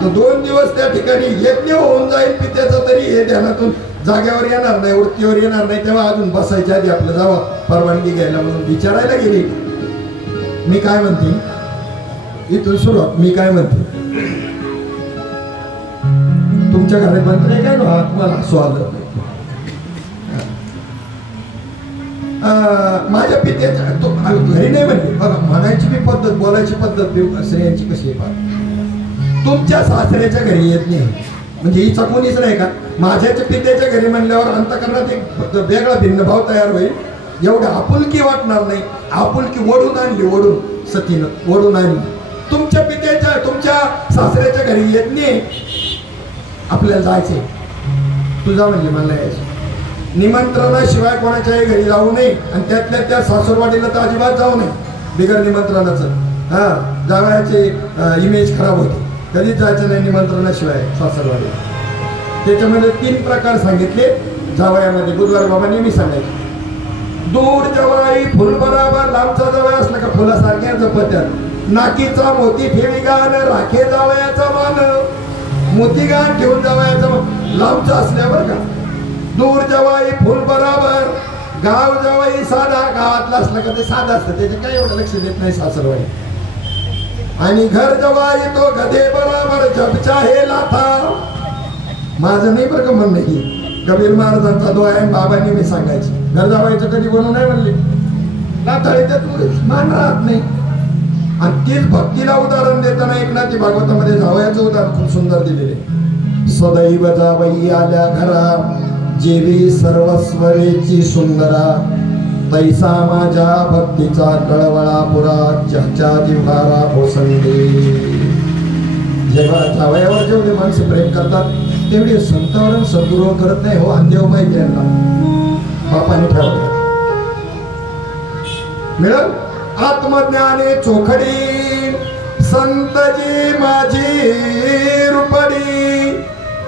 तर 2 दिवस त्या ठिकाणी यज्ञ होऊन जाईल पित्याचा, तरी हे ध्यानातून जाग्यावर येणार नाही, वृत्तीवर येणार नाही. तेव्हा अजून बसायच्या आधी आपलं जावं परवानगी घ्यायला म्हणून विचारायला गेली. मी काय म्हणते इथून सुरुवात, मी काय म्हणते, तुमच्या घरात मंत्र काय ना तुम्हाला स्वागत नाही. माझ्या पित्याच्या घरी नाही म्हणले बघा, म्हणायची बी पद्धत, बोलायची पद्धत स्त्रियांची कशी आहे. तुमच्या सासऱ्याच्या घरी येत नाही म्हणजे हिचा कोणीच नाही का? माझ्याच्या पित्याच्या घरी म्हणल्यावर अंतकरणात एक वेगळा भिन्न भाव तयार होईल. एवढं आपुलकी वाटणार नाही. आपुलकी ओढून आणली, ओढून सतीनं ओढून आणली. तुमच्या पित्याच्या, तुमच्या सासऱ्याच्या घरी येत नाही, आपल्याला जायचे. तुझा म्हणजे मला यायचं. निमंत्रणाशिवाय कोणाच्याही घरी जाऊ नये आणि त्यातल्या त्या सासरवाडीला तर अजिबात जाऊ नये बिगर निमंत्रणाचं. हा, जावयाची इमेज खराब होते. कधीच जायचं नाही निमंत्रणाशिवाय सासरवाडी. त्याच्यामध्ये 3 प्रकार सांगितले जावयामध्ये. बुधवार बाबा नेहमी सांगायचे, दूर जवाई फुल बराबर, लांबचा जवळ असला का फुलासारख्या जपत्यात. नाकीचा मोती ठेवी गाण, राखे जावयाचा मान. मोती गाण ठेवून जावयाचा लांबचा असल्यावर का. दूर जवाई फुल बराबर, गाव जवाई साधा. गावातला असला का ते साधा असतं, त्याचे काही एवढं लक्ष देत नाही सासरवाडी. आणि घर जवाई तो गधे बराबर, जब चाहे लाथा. माझं नाही बरं का म्हणणं, की कबीर महाराजांचा दोहा आहे, बाबांनी मी सांगायची. घर जावायचं कधी बनवू नाही म्हणले, लाथाळीच्यात मान राहत नाही. आणि तीच भक्तीला उदाहरण देताना एकनाथी भागवतामध्ये जावयाचं उदाहरण खूप सुंदर दिलेले. सदैव जावई आल्या घरा, जेवी सर्वस्वरेची सुंदरा. तैसा माझ्या भक्तीचा कळवळा पुरा, ज्याच्या जिव्हारा ओसंडे. जेव्हा जावयावर जेवढे माणसं प्रेम करतात तेवढे संतावर सद्गुरू करत नाही हो. अंदेव माहिती यांना बापाने ठेवलं. मिळल आत्मज्ञाने चोखडी, संतजी माझी रूपडी.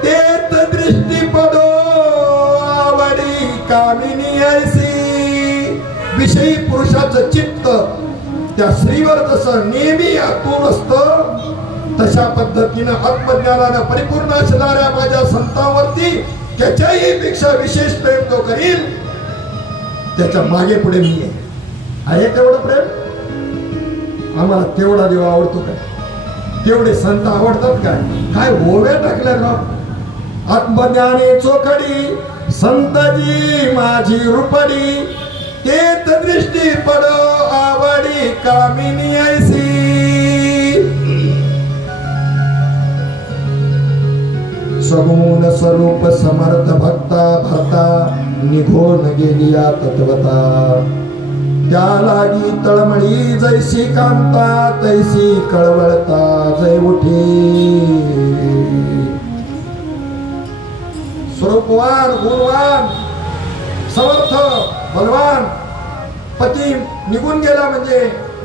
तेत दृष्टी पदो आवडी, कामिनी ऐसी. विषयी पुरुषाचं चित्त त्या स्त्रीवर जसं नेहमी आतून असतं, तशा पद्धतीनं आत्मज्ञानानं परिपूर्ण असणाऱ्या माझ्या संतांवरती त्याच्याही पेक्षा विशेष प्रेम तो करील. त्याच्या मागे पुढे मी आहे तेवढं प्रेम. आम्हाला तेवढा देव आवडतो काय? तेवढे संत आवडतात काय? काय ओव्या टाकल्या का? आत्मज्ञाने चोखडी, संतजी माझी रूपडी. तेत दृष्टी पडो आवडी, कामिनी ऐसी. सगुण स्वरूप समर्थ भक्ता भरता, निघून गेली या तत्वता. त्या लागी तळमळी जैसी कांता, तैसी कळवळता जय उठी. स्वरूपवान, गुणवान, समर्थ, बलवान पती निघून गेला म्हणजे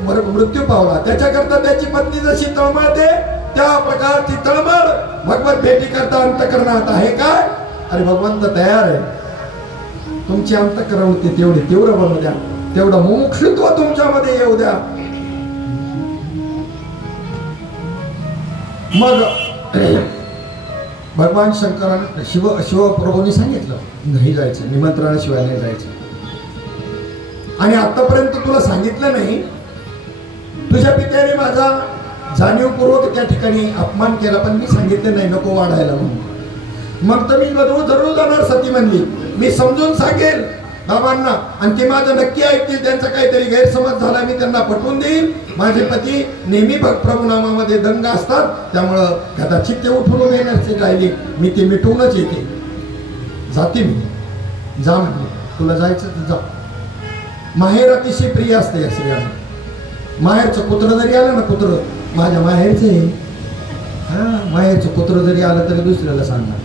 मृत्यू पावला. त्याच्याकरता त्याची पत्नी जशी तळमळते त्या प्रकारची तळमळ भगवत भेटी करता अंतकरणात आहे काय? अरे भगवंत तयार आहे. तुमची अंतकरवृत्ती तेवढी तीव्र बनवू द्या, तेवढं मुमुक्षुत्व तुमच्यामध्ये येऊ द्या. मग भगवान शंकरांना शिवप्रभूंनी सांगितलं नाही जायचं, निमंत्रणाशिवाय नाही जायचं. आणि आतापर्यंत तुला सांगितलं नाही, तुझ्या पित्याने माझा जाणीवपूर्वक त्या ठिकाणी अपमान केला, पण मी सांगितलं नाही नको वाढायला म्हणून. मग तर मी जरूर जाणार. सती म्हणली मी समजून सांगेल बाबांना आणि ते माझं नक्की ऐकतील. त्यांचा काहीतरी गैरसमज झाला मी त्यांना पटवून देईल. माझे पती नेहमी प्रभू नामामध्ये दंग असतात, त्यामुळं कदाचित ते उठून उभे नसते राहिली, मी ते मिटवूनच येते. जाते मी, जा म्हणजे तुला जायचं तर जा. माहेर अतिशय प्रिय असते या स्त्रियांना. माहेरचं कुत्र जरी आलं ना, कुत्र माझ्या माहेरचं आहे, हा माहेरचं कुत्र जरी आलं तरी दुसऱ्याला सांगणार.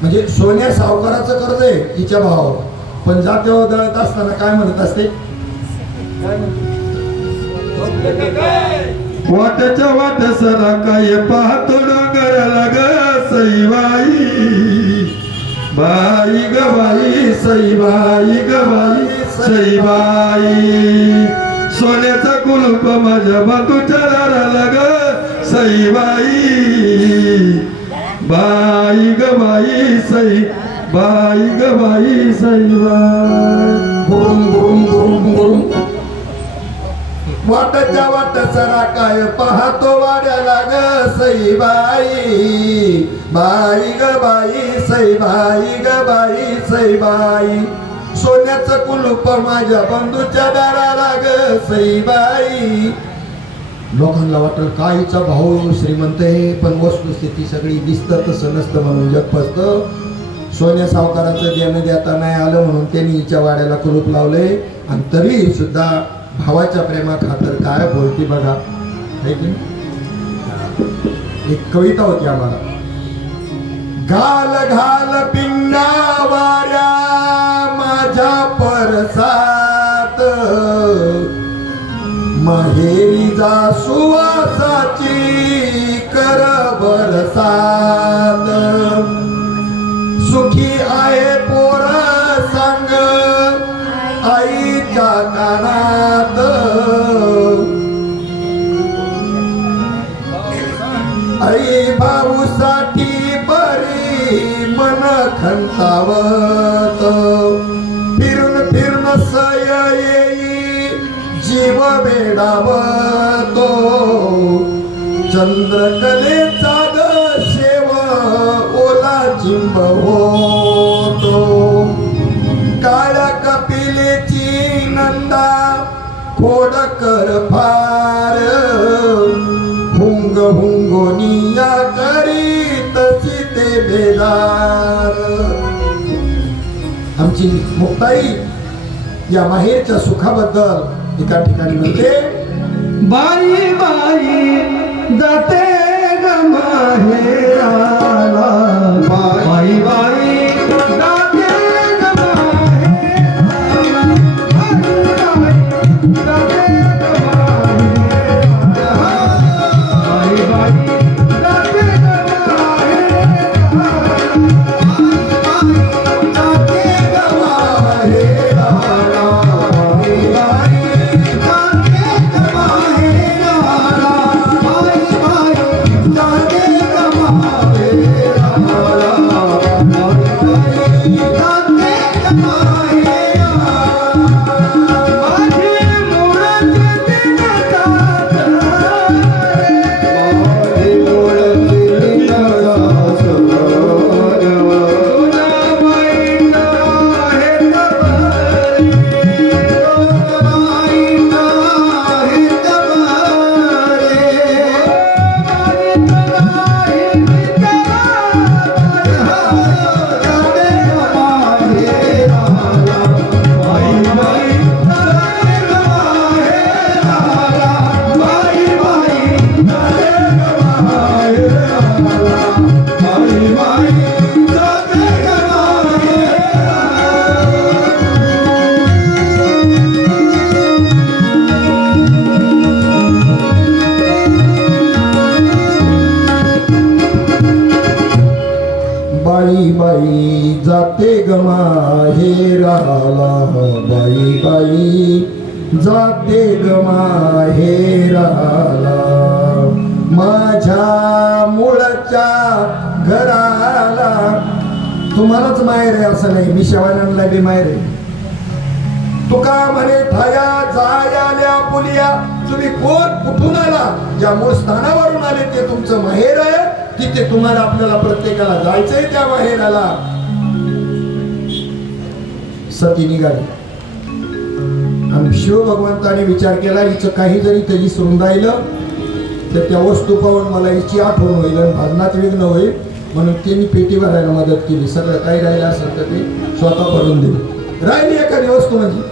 म्हणजे सोन्या सावकाराचं कर्ज आहे तिच्या भावावर, पण जात्यावर दळत असताना काय म्हणत असते, वाट्याच्या वाट सरा काय पाहतो डोंगराला ग सईबाई, बाई ग बाई सईबाई ग बाई सईबाई, सोन्याचा कुलूप माझ्या बातूच्या दाराला ग सईबाई, बाई ग बाई सई बाई ग बाई सईबाई. बुरुम बुरुम बुरुम बुरुम वाटच्या वाट सरा काय पाहतो वाड्याला ग सईबाई, बाई ग बाई सईबाई ग बाई सईबाई, सोन्याचं कुलूप माझ्या बंधूच्या दाराला ग सईबाई. लोकांना वाटलं काहीचा भाऊ श्रीमंत आहे, पण वस्तुस्थिती सगळी दिसतं तसं नसतं म्हणून जग फसतं. सोन्या सावकाराचं देणं देता नाही आलं म्हणून त्यांनी हिच्या वाड्याला कुलूप लावले, आणि तरी सुद्धा भावाच्या प्रेमा खातर काय बोलती बघा. एक कविता होती आम्हाला, घाल घाल पिंडा वाऱ्या माझ्या परसात, माहेरी जा सुवासाची कर बरसात, सुखी आहे पोर सांग आईच्या कानात, आई भाऊसाठी बरी मन खंतावत, फिरून फिरून सय येई जीव वेडावतो, चंद्रकलेचा ग शेव ओला चिंब होतो, काळ्या कपिलेची नंदा खोडकर फार, हुंग हुंगोनिया करीत सीते बेदार. आमची मुक्ताई या माहेरच्या सुखाबद्दल एका ठिकाणी म्हणते, बाई बाई जाते ग माहेराला, बाई बाई जाते ग माहेराला, बाई जाते ग माहेराला, बाई बाई जाते ग जाते ग माहेराला, बाई बाई जाते ग माहेराला, माझ्या मूळच्या घराला. तुम्हालाच माहेर आहे असं नाही, मी शेवानंदला बी माहेर आहे. तुका म्हणे थाया जायाल्या पुलिया, तुम्ही कोण कुठून आला, ज्या मूळ स्थानावरून आले ते तुमचं माहेर आहे. तिथे तुम्हाला आपल्याला प्रत्येकाला जायचंय त्या बाहेराला. सती निघाली आणि शिव भगवंताने विचार केला हिचं काही जरी तरी विसरून राहिलं तर त्या वस्तू पाहून मला हिची आठवण होईल आणि भाजनात विघ्न होईल, म्हणून त्यांनी पेटी भरायला मदत केली. सगळं काही राहिलं असेल तर ते स्वतः भरून दिले. राहिली एखादी वस्तू म्हणजे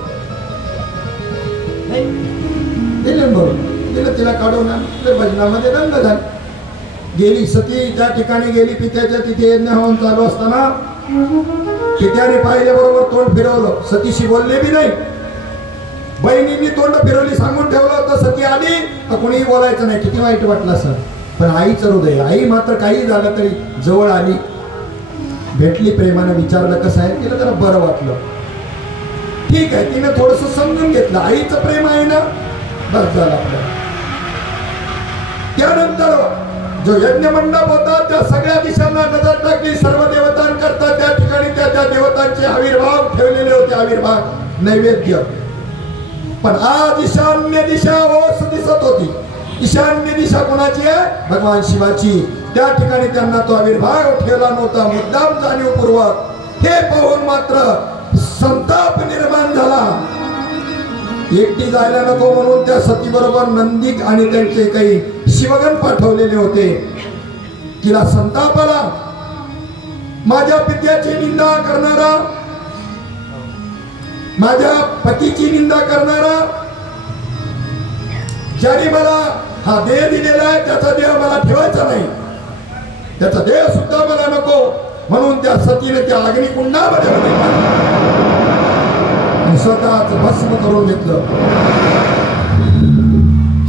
दिले भरून दिलं, तिला काढून भजनामध्ये रंग झाला. गेली सती त्या ठिकाणी गेली. पित्याच्या तिथे यज्ञ होऊन चालू असताना पित्याने पाहिल्याबरोबर तोंड फिरवलं. सतीशी बोलले बी नाही. बहिणींनी तोंड फिरवली, सांगून ठेवलं होतं सती आली तर कोणीही बोलायचं नाही. किती वाईट वाटलं असं. पण आईचं हृदय, आई मात्र काही झालं तरी जवळ आली, भेटली, प्रेमानं विचारलं कसं आहे. तिला जरा बरं वाटलं. ठीक आहे, तिने थोडस समजून घेतलं. आईचं प्रेम आहे ना, बस झालं आपल्याला. त्यानंतर जो यज्ञ मंडप होता त्या सगळ्या दिशांना नजर टाकली. सर्व देवतांकरता त्या ठिकाणी त्या त्या देवतांचे आविर्भाव ठेवलेले होते, आविर्भाव नैवेद्य. पण आज ईशान्य दिशा ओस दिसत होती. ईशान्य दिशा कोणाची आहे? भगवान शिवाची. त्या ठिकाणी त्यांना तो आविर्भाव ठेवला नव्हता, मुद्दाम जाणीवपूर्वक. हे पाहून मात्र संताप निर्माण झाला. एकटी जायला नको म्हणून त्या सती बरोबर नंदिक आणि त्यांचे काही शिवगण पाठवलेले होते. तिला संताप आला. माझ्या पित्याची निंदा करणारा, माझ्या पतीची निंदा करणारा, ज्याने मला हा देह दिलेला आहे त्याचा देह मला ठेवायचा नाही, त्याचा देह सुद्धा मला नको, म्हणून त्या सतीने त्या अग्निकुंडामध्ये स्वतःच भस्म करून घेतलं.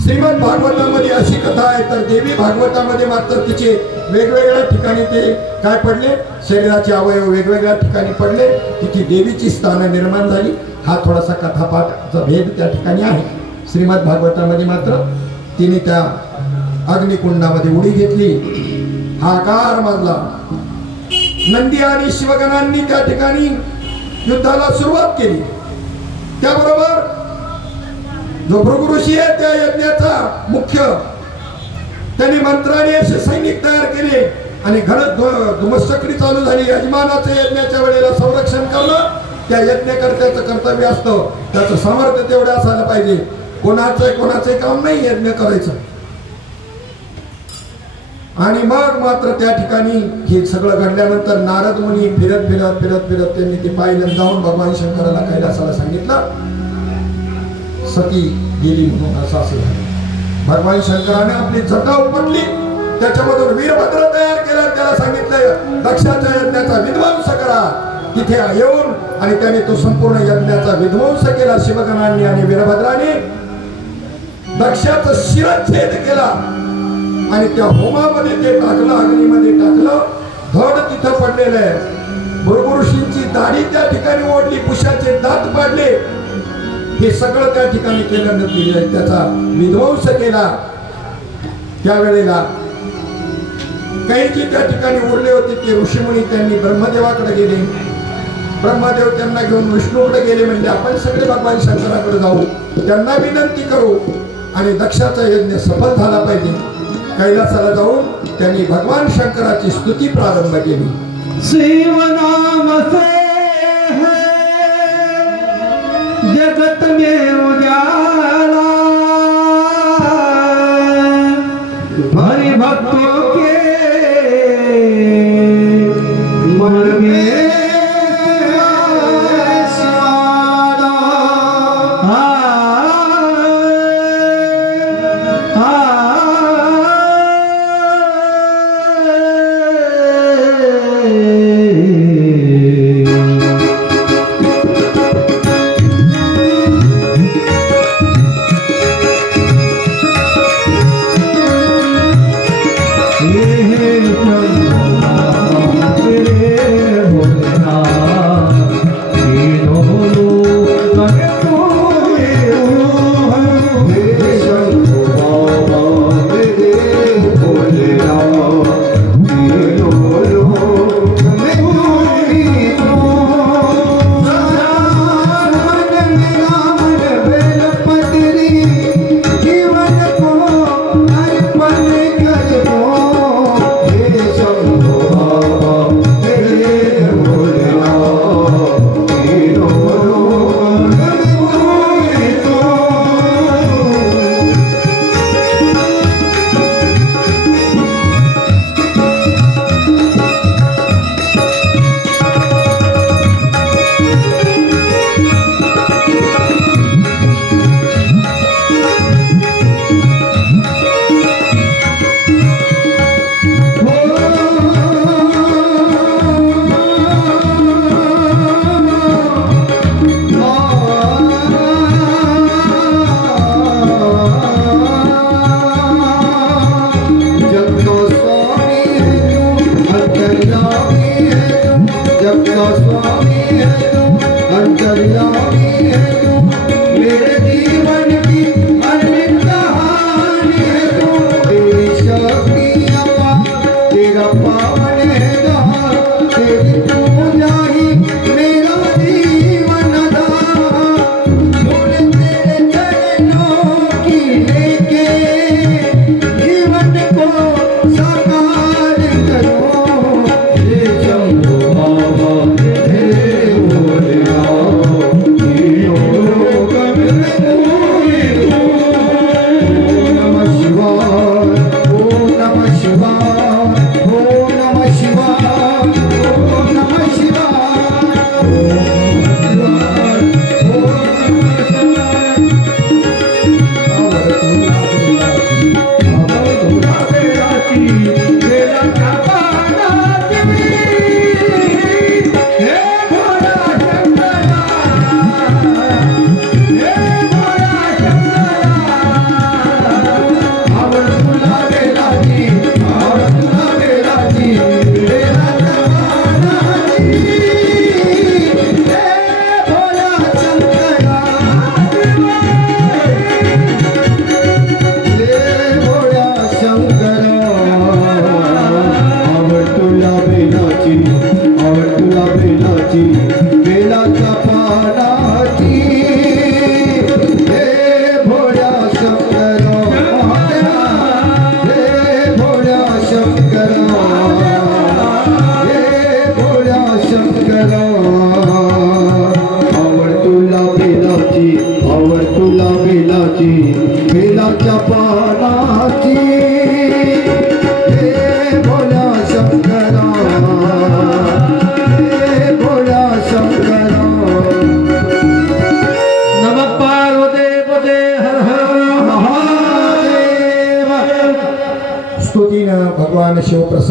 श्रीमद भागवतामध्ये अशी कथा आहे. तर देवी भागवतामध्ये मात्र तिचे वेगवेगळ्या ठिकाणी ते काय पडले, शरीराचे अवयव वेगवेगळ्या ठिकाणी पडले. तिथे देवीची स्थानं निर्माण झाली. हा थोडासा कथापाठाचा भेद त्या ठिकाणी आहे. श्रीमद भागवतामध्ये मात्र तिने त्या अग्निकुंडामध्ये उडी घेतली, हाकार मारला. नंदी आणि शिवगणांनी त्या ठिकाणी युद्धाला सुरुवात केली. त्याबरोबर जो भृगु ऋषी आहे त्या यज्ञाचा मुख्य, त्यांनी मंत्राने असे सैनिक तयार केले आणि घरात धुमश्चक्री चालू झाली. यजमानाचे यज्ञाच्या वेळेला संरक्षण करणं त्या यज्ञकर्त्याचं कर्तव्य असतं. त्याचं सामर्थ्य तेवढं असायला पाहिजे. कोणाचे काम नाही यज्ञ करायचं. आणि मग मात्र त्या ठिकाणी हे सगळं घडल्यानंतर नारद मुनी फिरत फिरत फिरत फिरत त्यांनी ते पाहिलं. जाऊन भगवान शंकराला कैलासाला सांगितलं सती गेली म्हणून. असं झालं. भगवान शंकराने आपली जटा उपटली, त्याच्यामधून वीरभद्र तयार केला. त्याला सांगितलं दक्षाच्या यज्ञाचा विध्वंस करा. तिथे येऊन आणि त्याने तो संपूर्ण यज्ञाचा विध्वंस केला. शिवगणांनी आणि वीरभद्राने दक्षाचा शिरच्छेद केला आणि त्या होमामध्ये ते टाकलं, अग्नीमध्ये टाकलं. धड तिथं पडलेलं आहे. भृगु ऋषींची दाढी त्या ठिकाणी ओढली, पुष्याचे दात पाडले. हे सगळं त्या ठिकाणी केलं. त्याचा विध्वंस केला. त्यावेळेला काही जे त्या ठिकाणी उरले होते ते ऋषीमुनी त्यांनी ब्रह्मदेवाकडे गेले. ब्रह्मदेव त्यांना घेऊन विष्णूकडे गेले. म्हणजे आपण सगळे भगवान शंकराकडे जाऊ, त्यांना विनंती करू आणि दक्षाचा यज्ञ सफल झाला पाहिजे. कैलासाला जाऊन त्यांनी भगवान शंकराची स्तुती प्रारंभ केली. शिव नाम से है जगत में उजाला, हरि भक्तों के मन में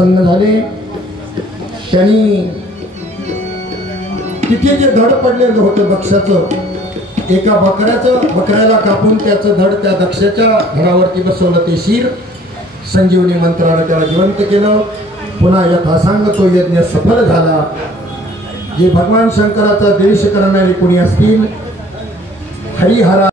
प्रसन्न झाले. त्यांनी तिथे जे धड पडलेलं होतं दक्षाचं, एका बकऱ्याला कापून त्याचं धड त्या दक्षाच्या धडावरती बसवलं. ते शिर संजीवनी मंत्राने त्याला जिवंत केलं. पुन्हा यथासांग तो यज्ञ सफल झाला. जे भगवान शंकराचा द्वेष करणारे कोणी असतील, हरिहरा